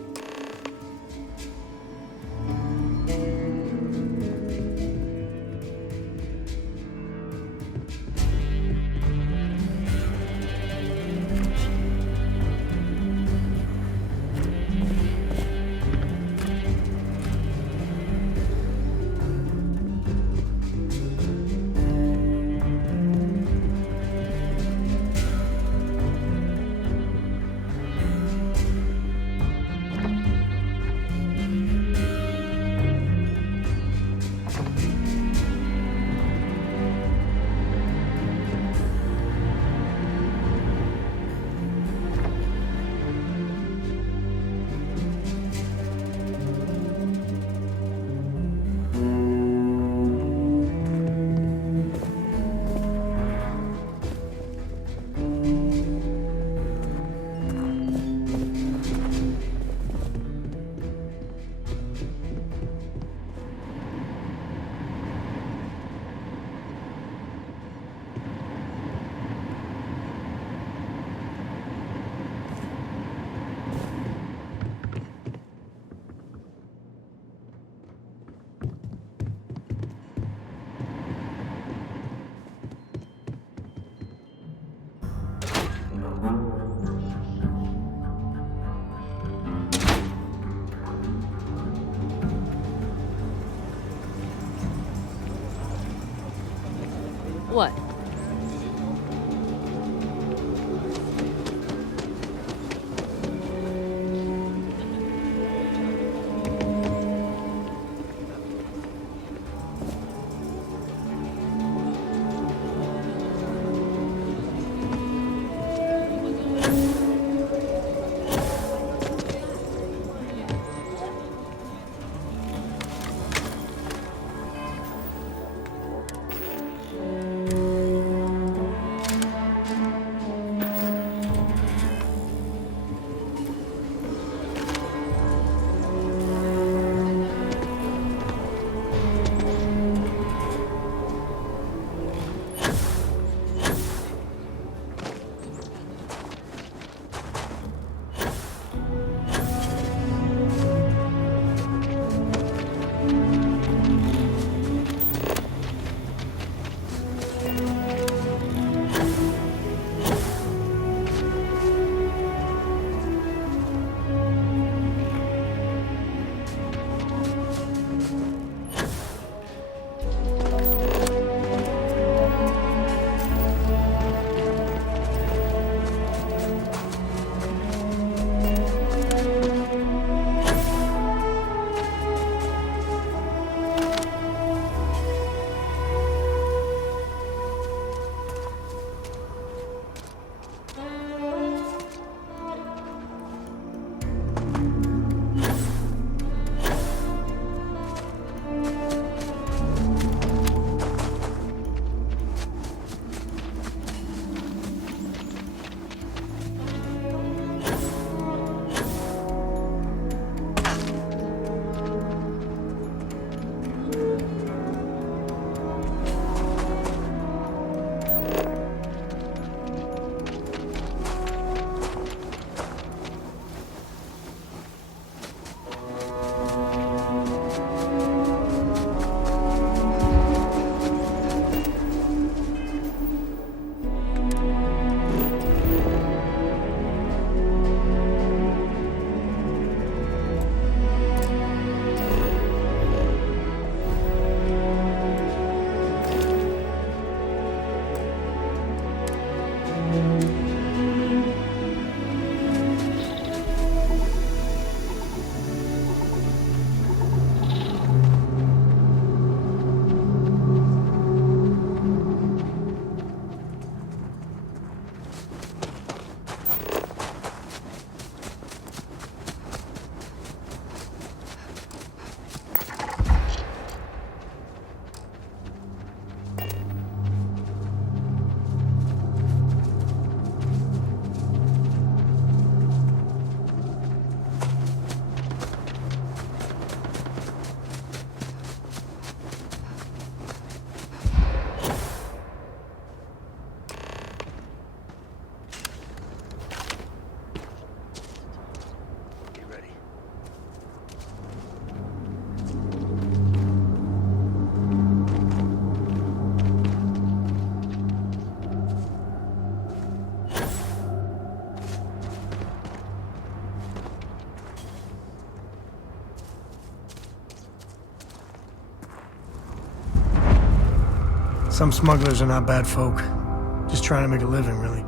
What? Some smugglers are not bad folk. Just trying to make a living, really.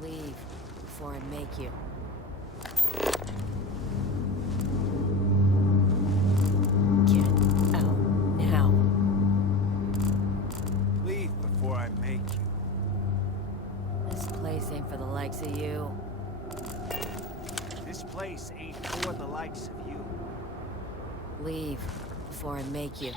Leave before I make you. Get out now. Leave before I make you. This place ain't for the likes of you. This place ain't for the likes of you. Leave before I make you.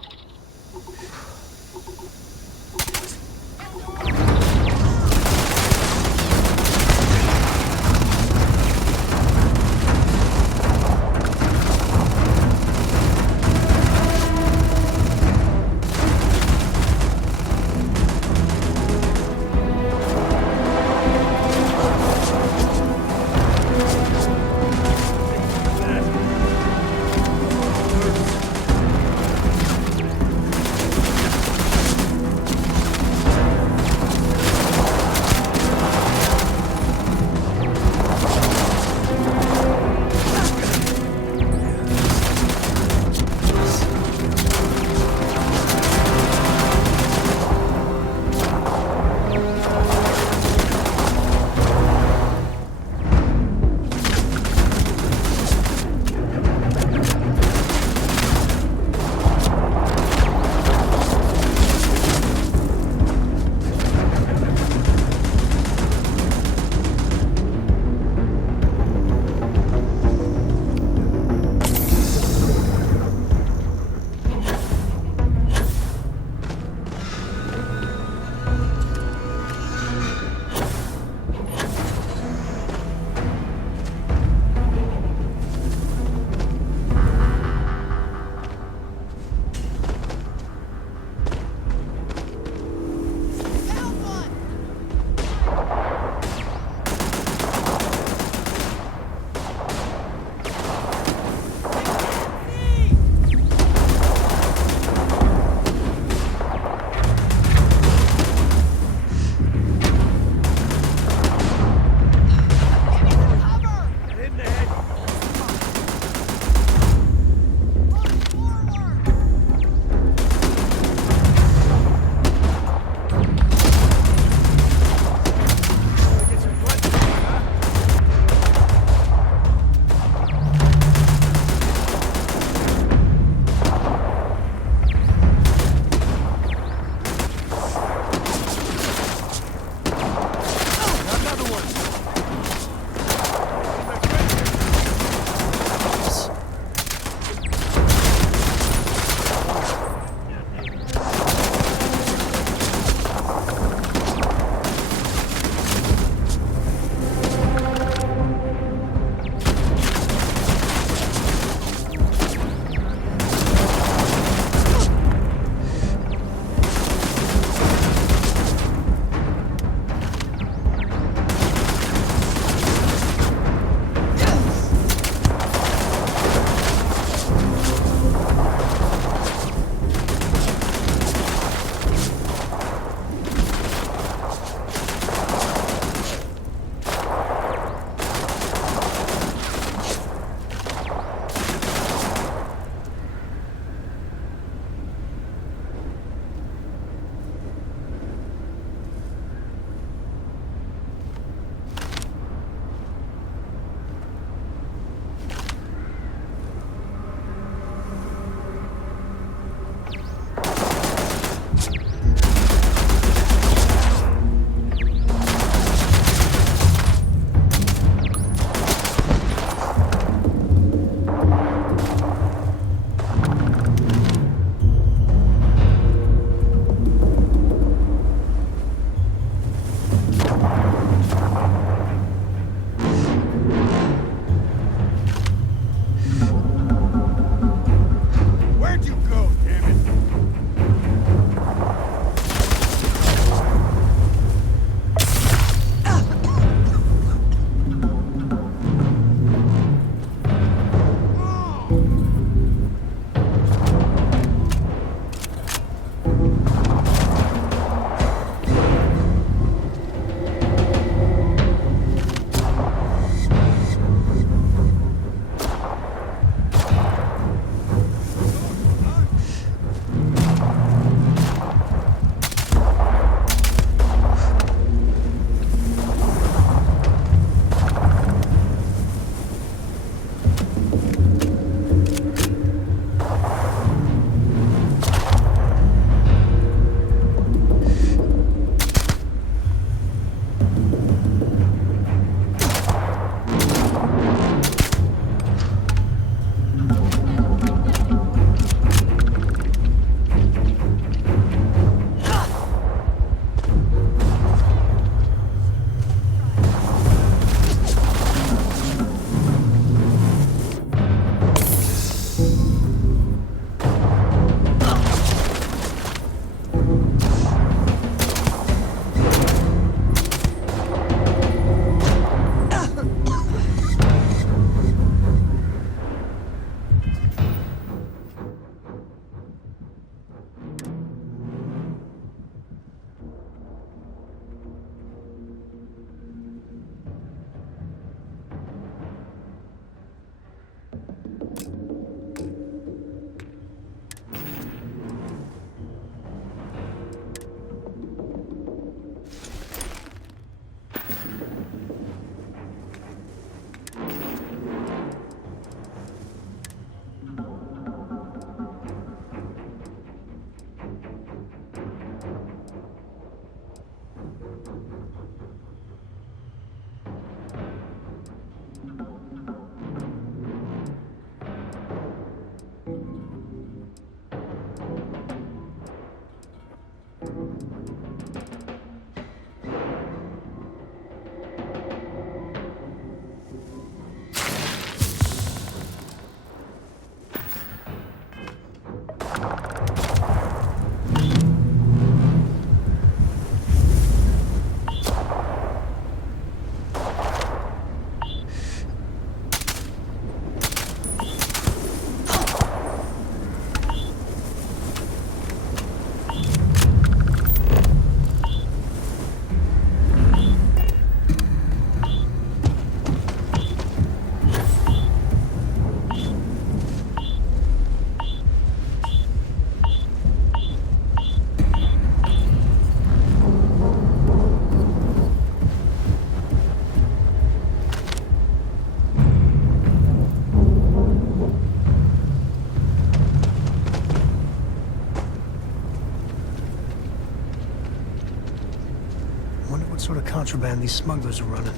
Wonder what sort of contraband these smugglers are running.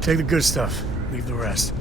Take the good stuff, leave the rest.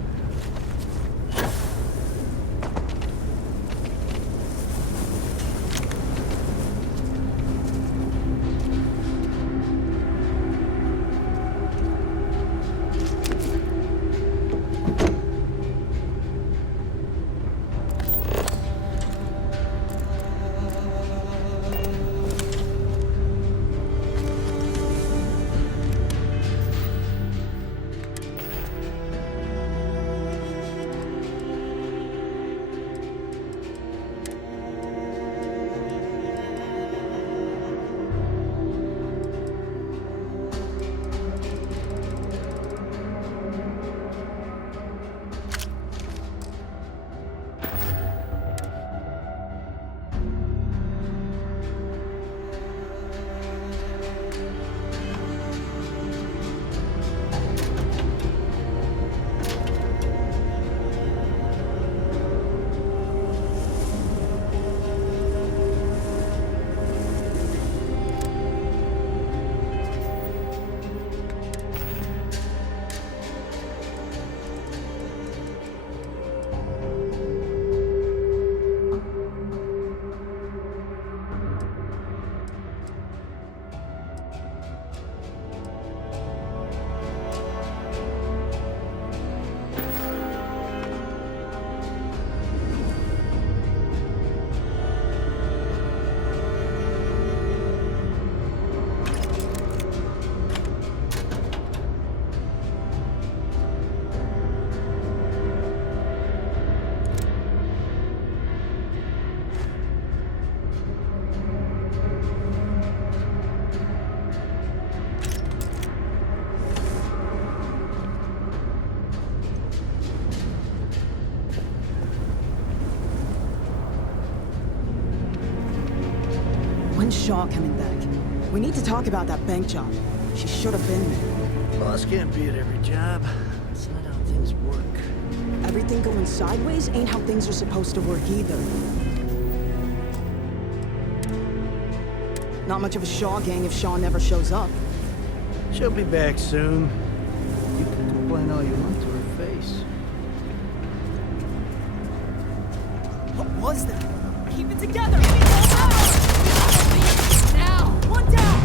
When's Shaw coming back? We need to talk about that bank job. She should have been there. Boss can't be at every job. That's not how things work. Everything going sideways ain't how things are supposed to work either. Not much of a Shaw gang if Shaw never shows up. She'll be back soon. You can complain all you want to her face. What was that? Keep it together! Now! One down!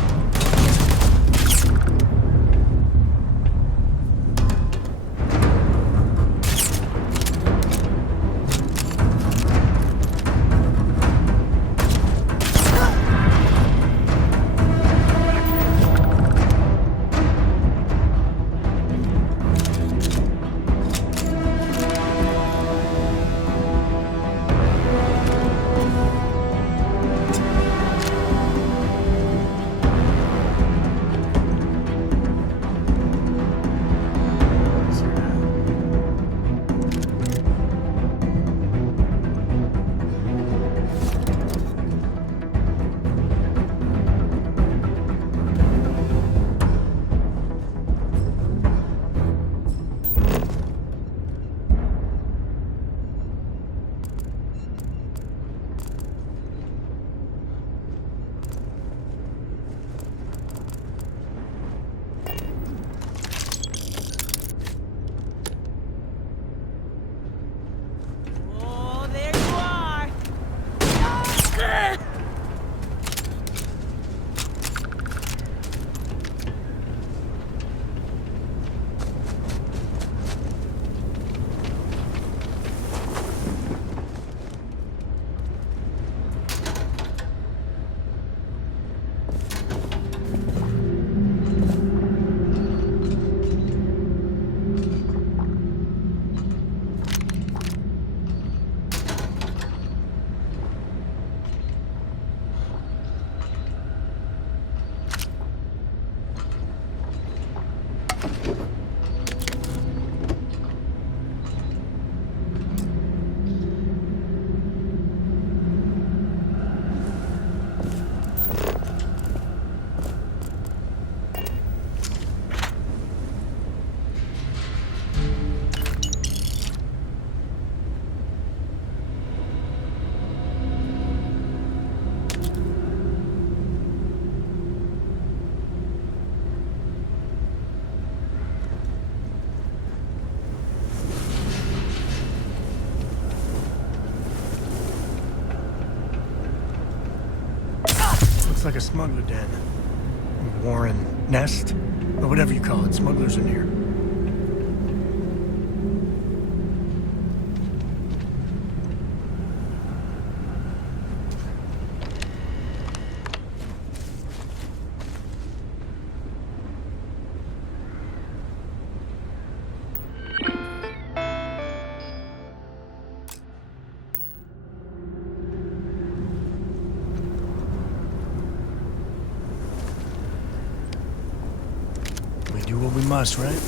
Looks like a smuggler den. Warren nest? Or whatever you call it. Smugglers in here. We do what we must, right?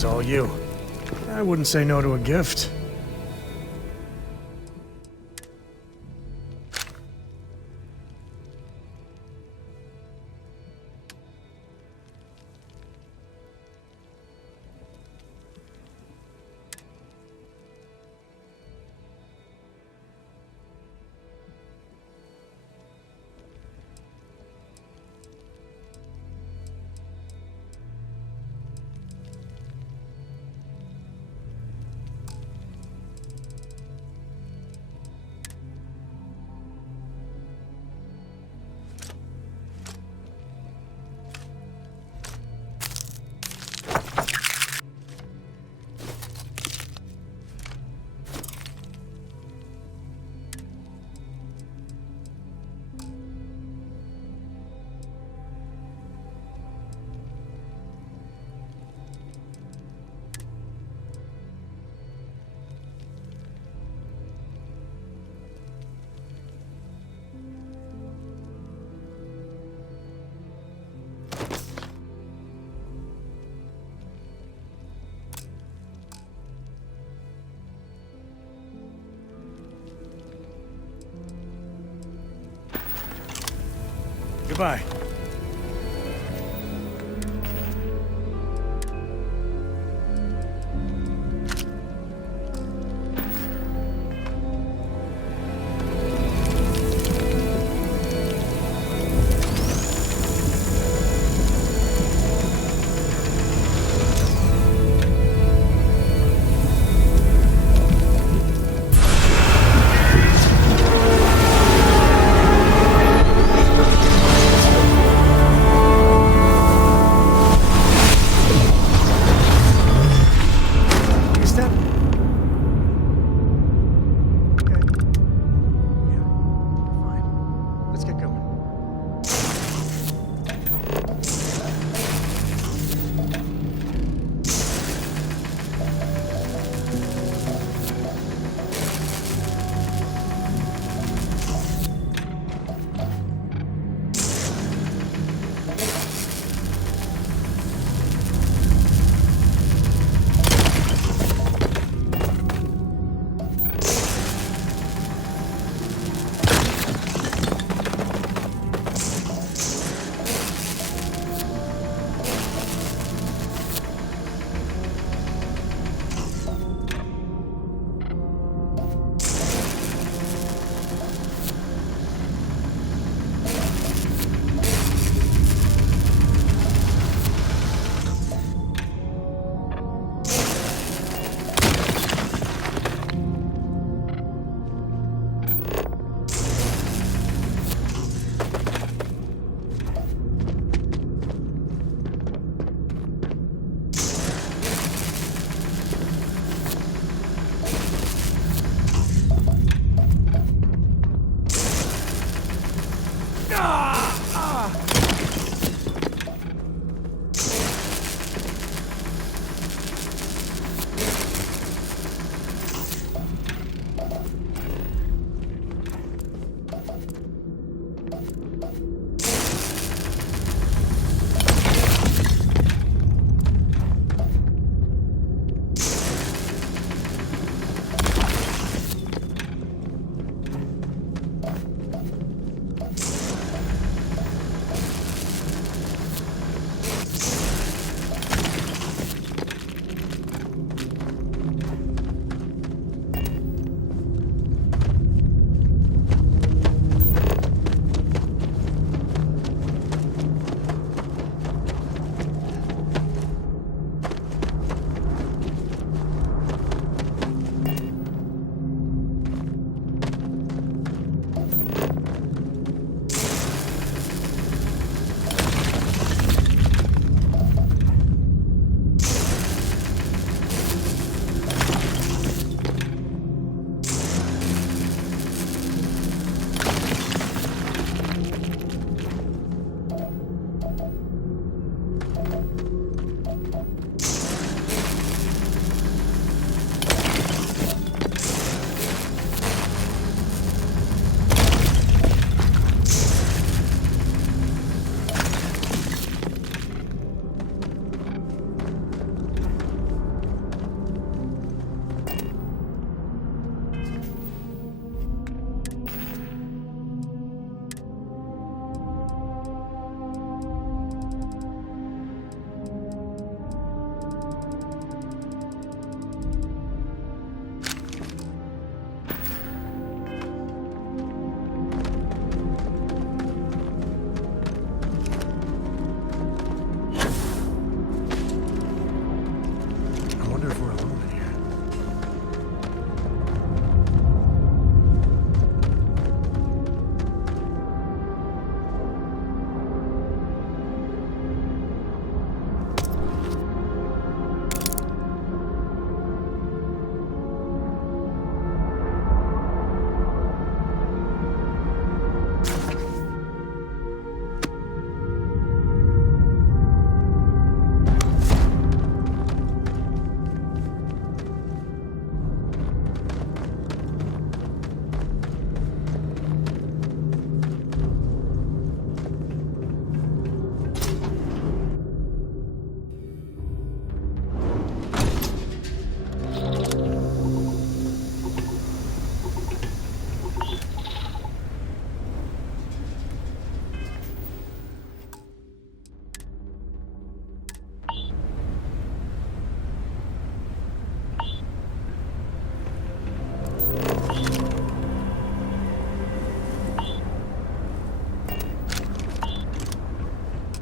was all you. I wouldn't say no to a gift. Goodbye.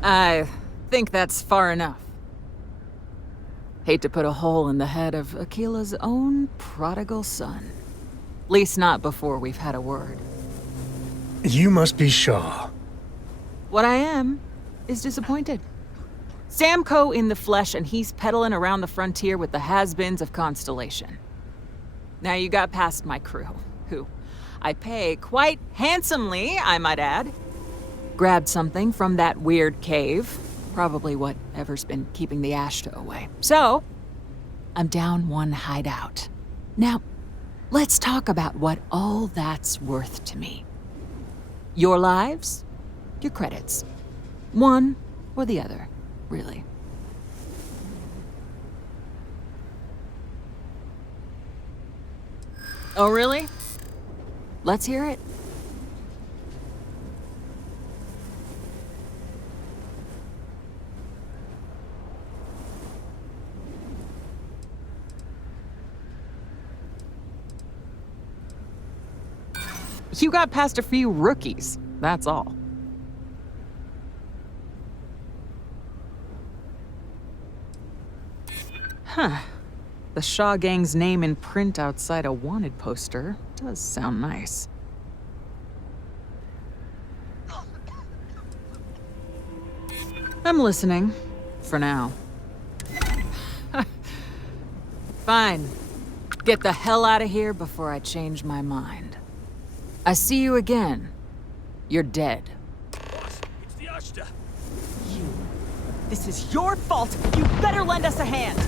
I think that's far enough. Hate to put a hole in the head of Akila's own prodigal son. Least not before we've had a word. You must be Shaw. What I am is disappointed. Samco in the flesh, and he's peddling around the frontier with the has-beens of Constellation. Now you got past my crew, who I pay quite handsomely, I might add. Grabbed something from that weird cave, probably whatever's been keeping the Ashta away. So, I'm down one hideout. Now, let's talk about what all that's worth to me. Your lives, your credits. One or the other, really. Oh, really? Let's hear it. You got past a few rookies, that's all. Huh. The Shaw Gang's name in print outside a wanted poster does sound nice. I'm listening. For now. Fine. Get the hell out of here before I change my mind. I see you again. You're dead. Boss, it's the Ashta. You. This is your fault. You better lend us a hand.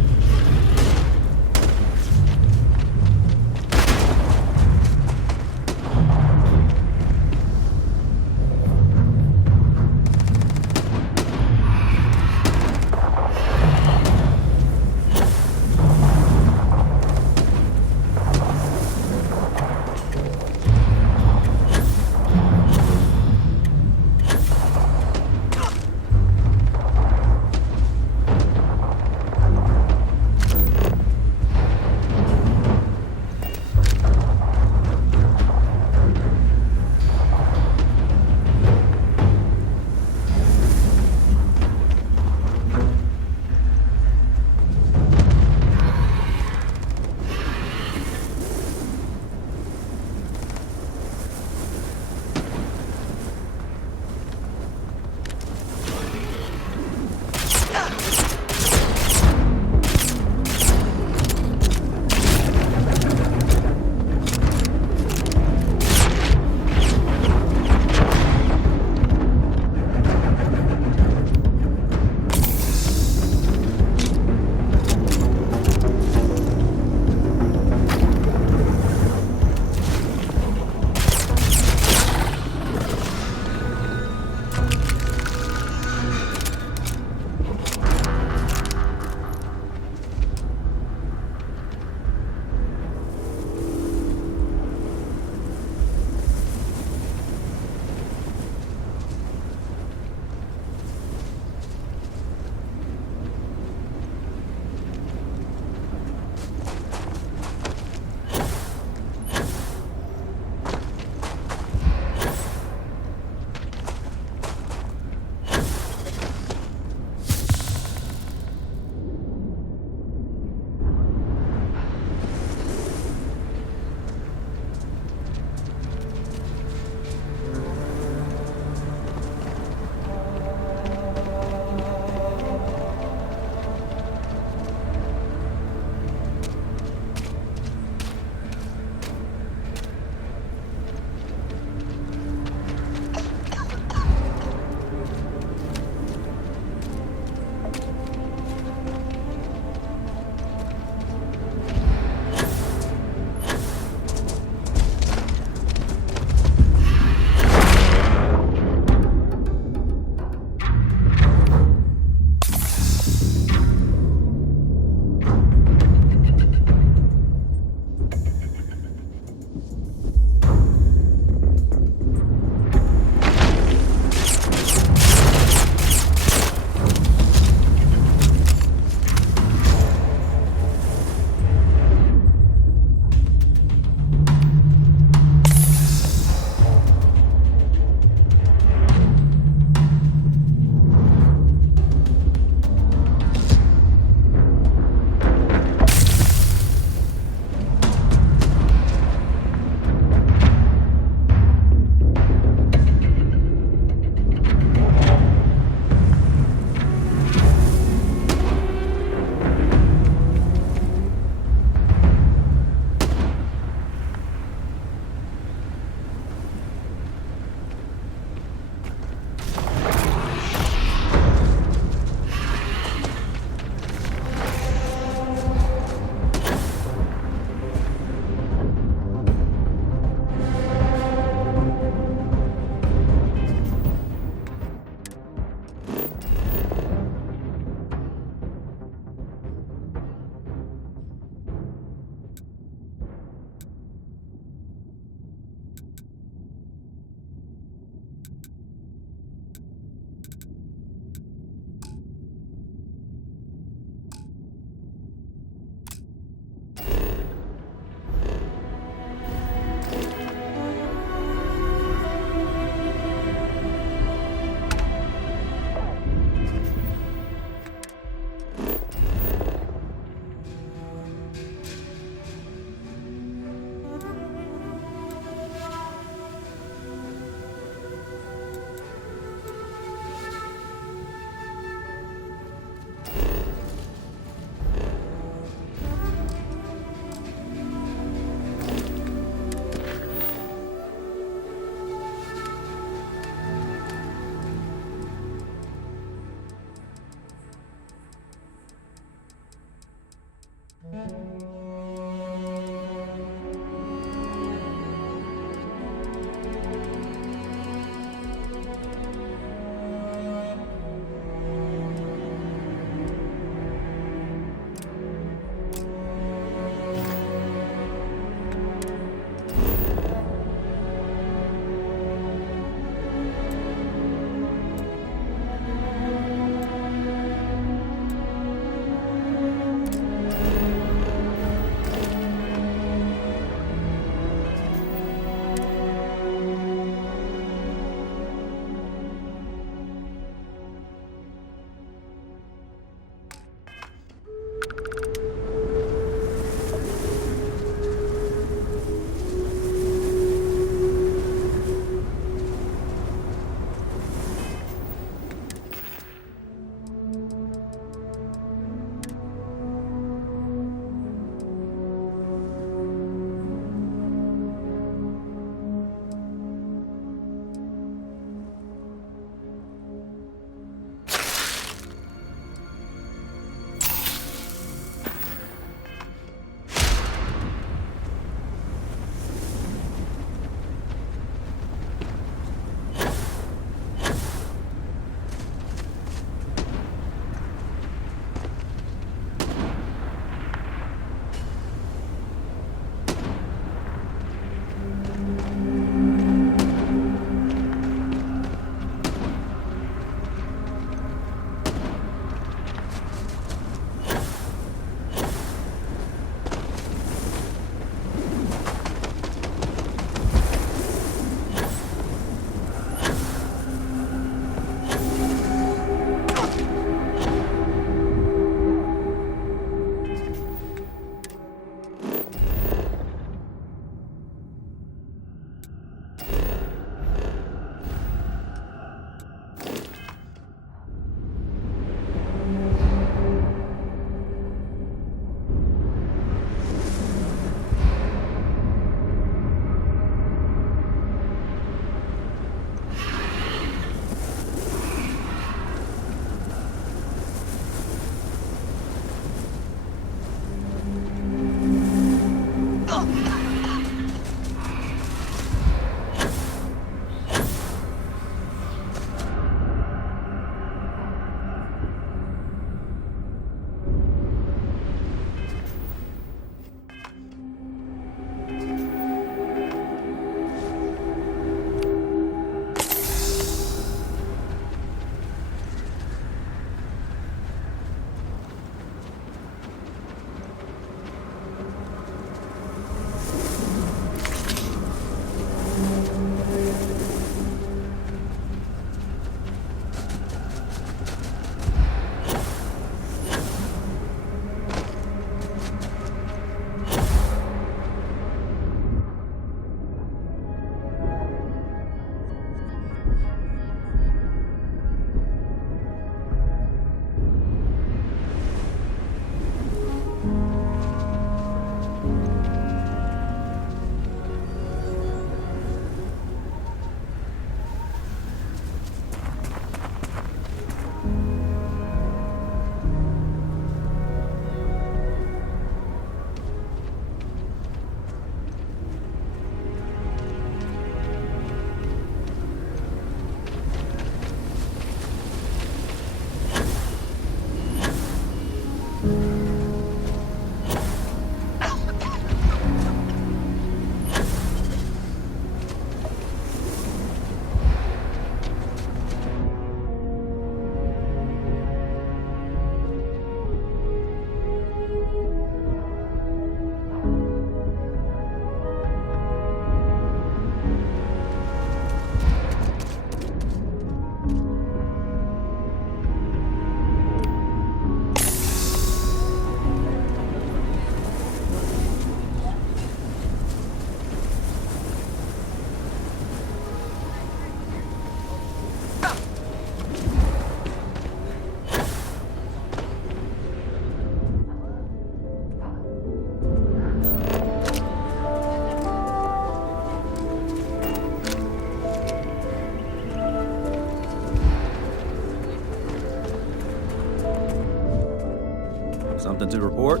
Something to report?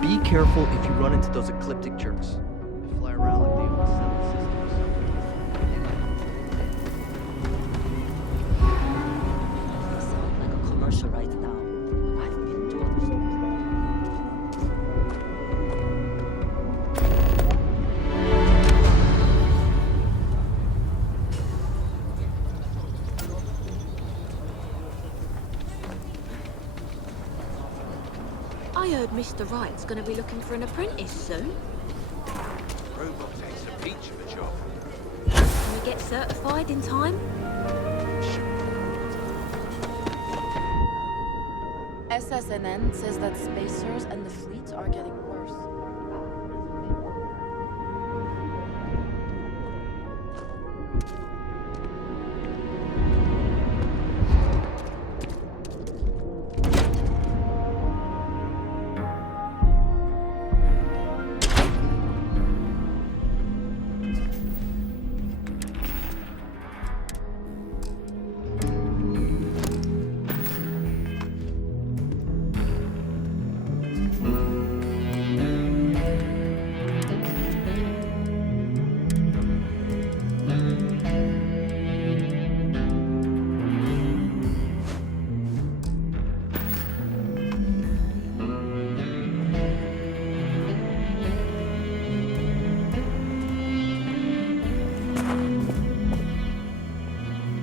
Be careful if you run into those ecliptic jerks. They fly around like they own seven systems. They sound like a commercial right now. I've been told this story. I heard Mr. Wright's gonna be looking for an apprentice soon. Robotech's a peach of a job. Can we get certified in time? SSNN says that spacers and the fleet are getting worse.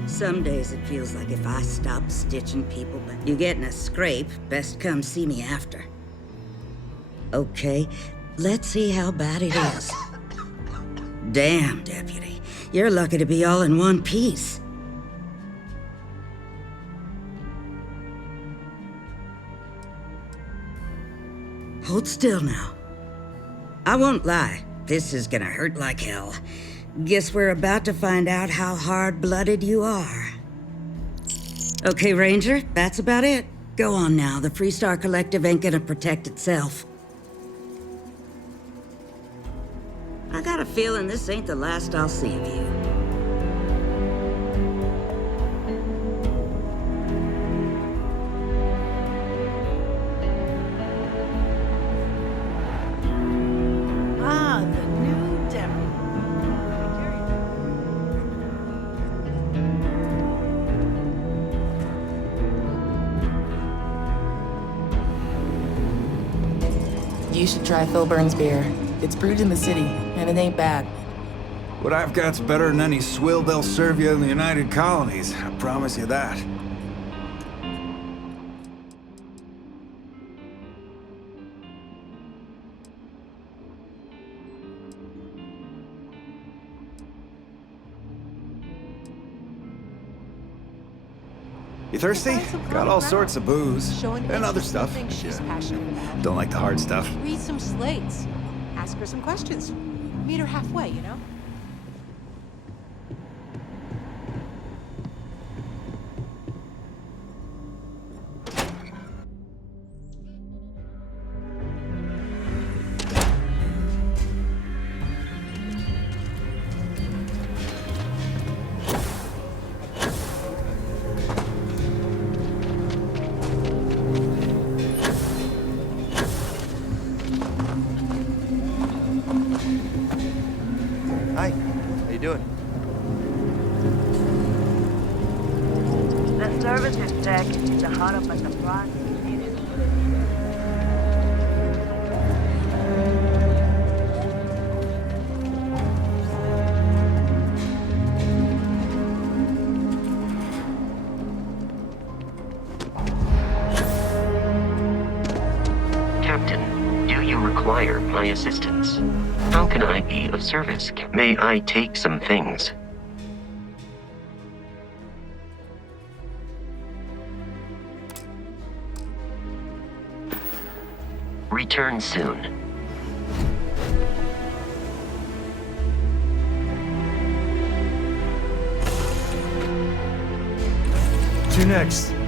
Some days it feels like if I stop stitching people, but you get in a scrape, best come see me after. Okay, let's see how bad it is. Damn, Deputy. You're lucky to be all in one piece. Hold still now. I won't lie, this is gonna hurt like hell. Guess we're about to find out how hard-blooded you are. Okay, Ranger, that's about it. Go on now, the Freestar Collective ain't gonna protect itself. I got a feeling this ain't the last I'll see of you. Ah, the new demo. You should try Philburn's beer. It's brewed in the city, and it ain't bad. What I've got's better than any swill they'll serve you in the United Colonies. I promise you that. You thirsty? Got all sorts of booze. And other stuff. She's passionate about. Don't like the hard stuff. Read some slates. Ask her some questions. Meet her halfway, you know? Hi, how you doing? The services tech is the heart up at the front. Captain, require my assistance. How can I be of service? May I take some things? Return soon. To next.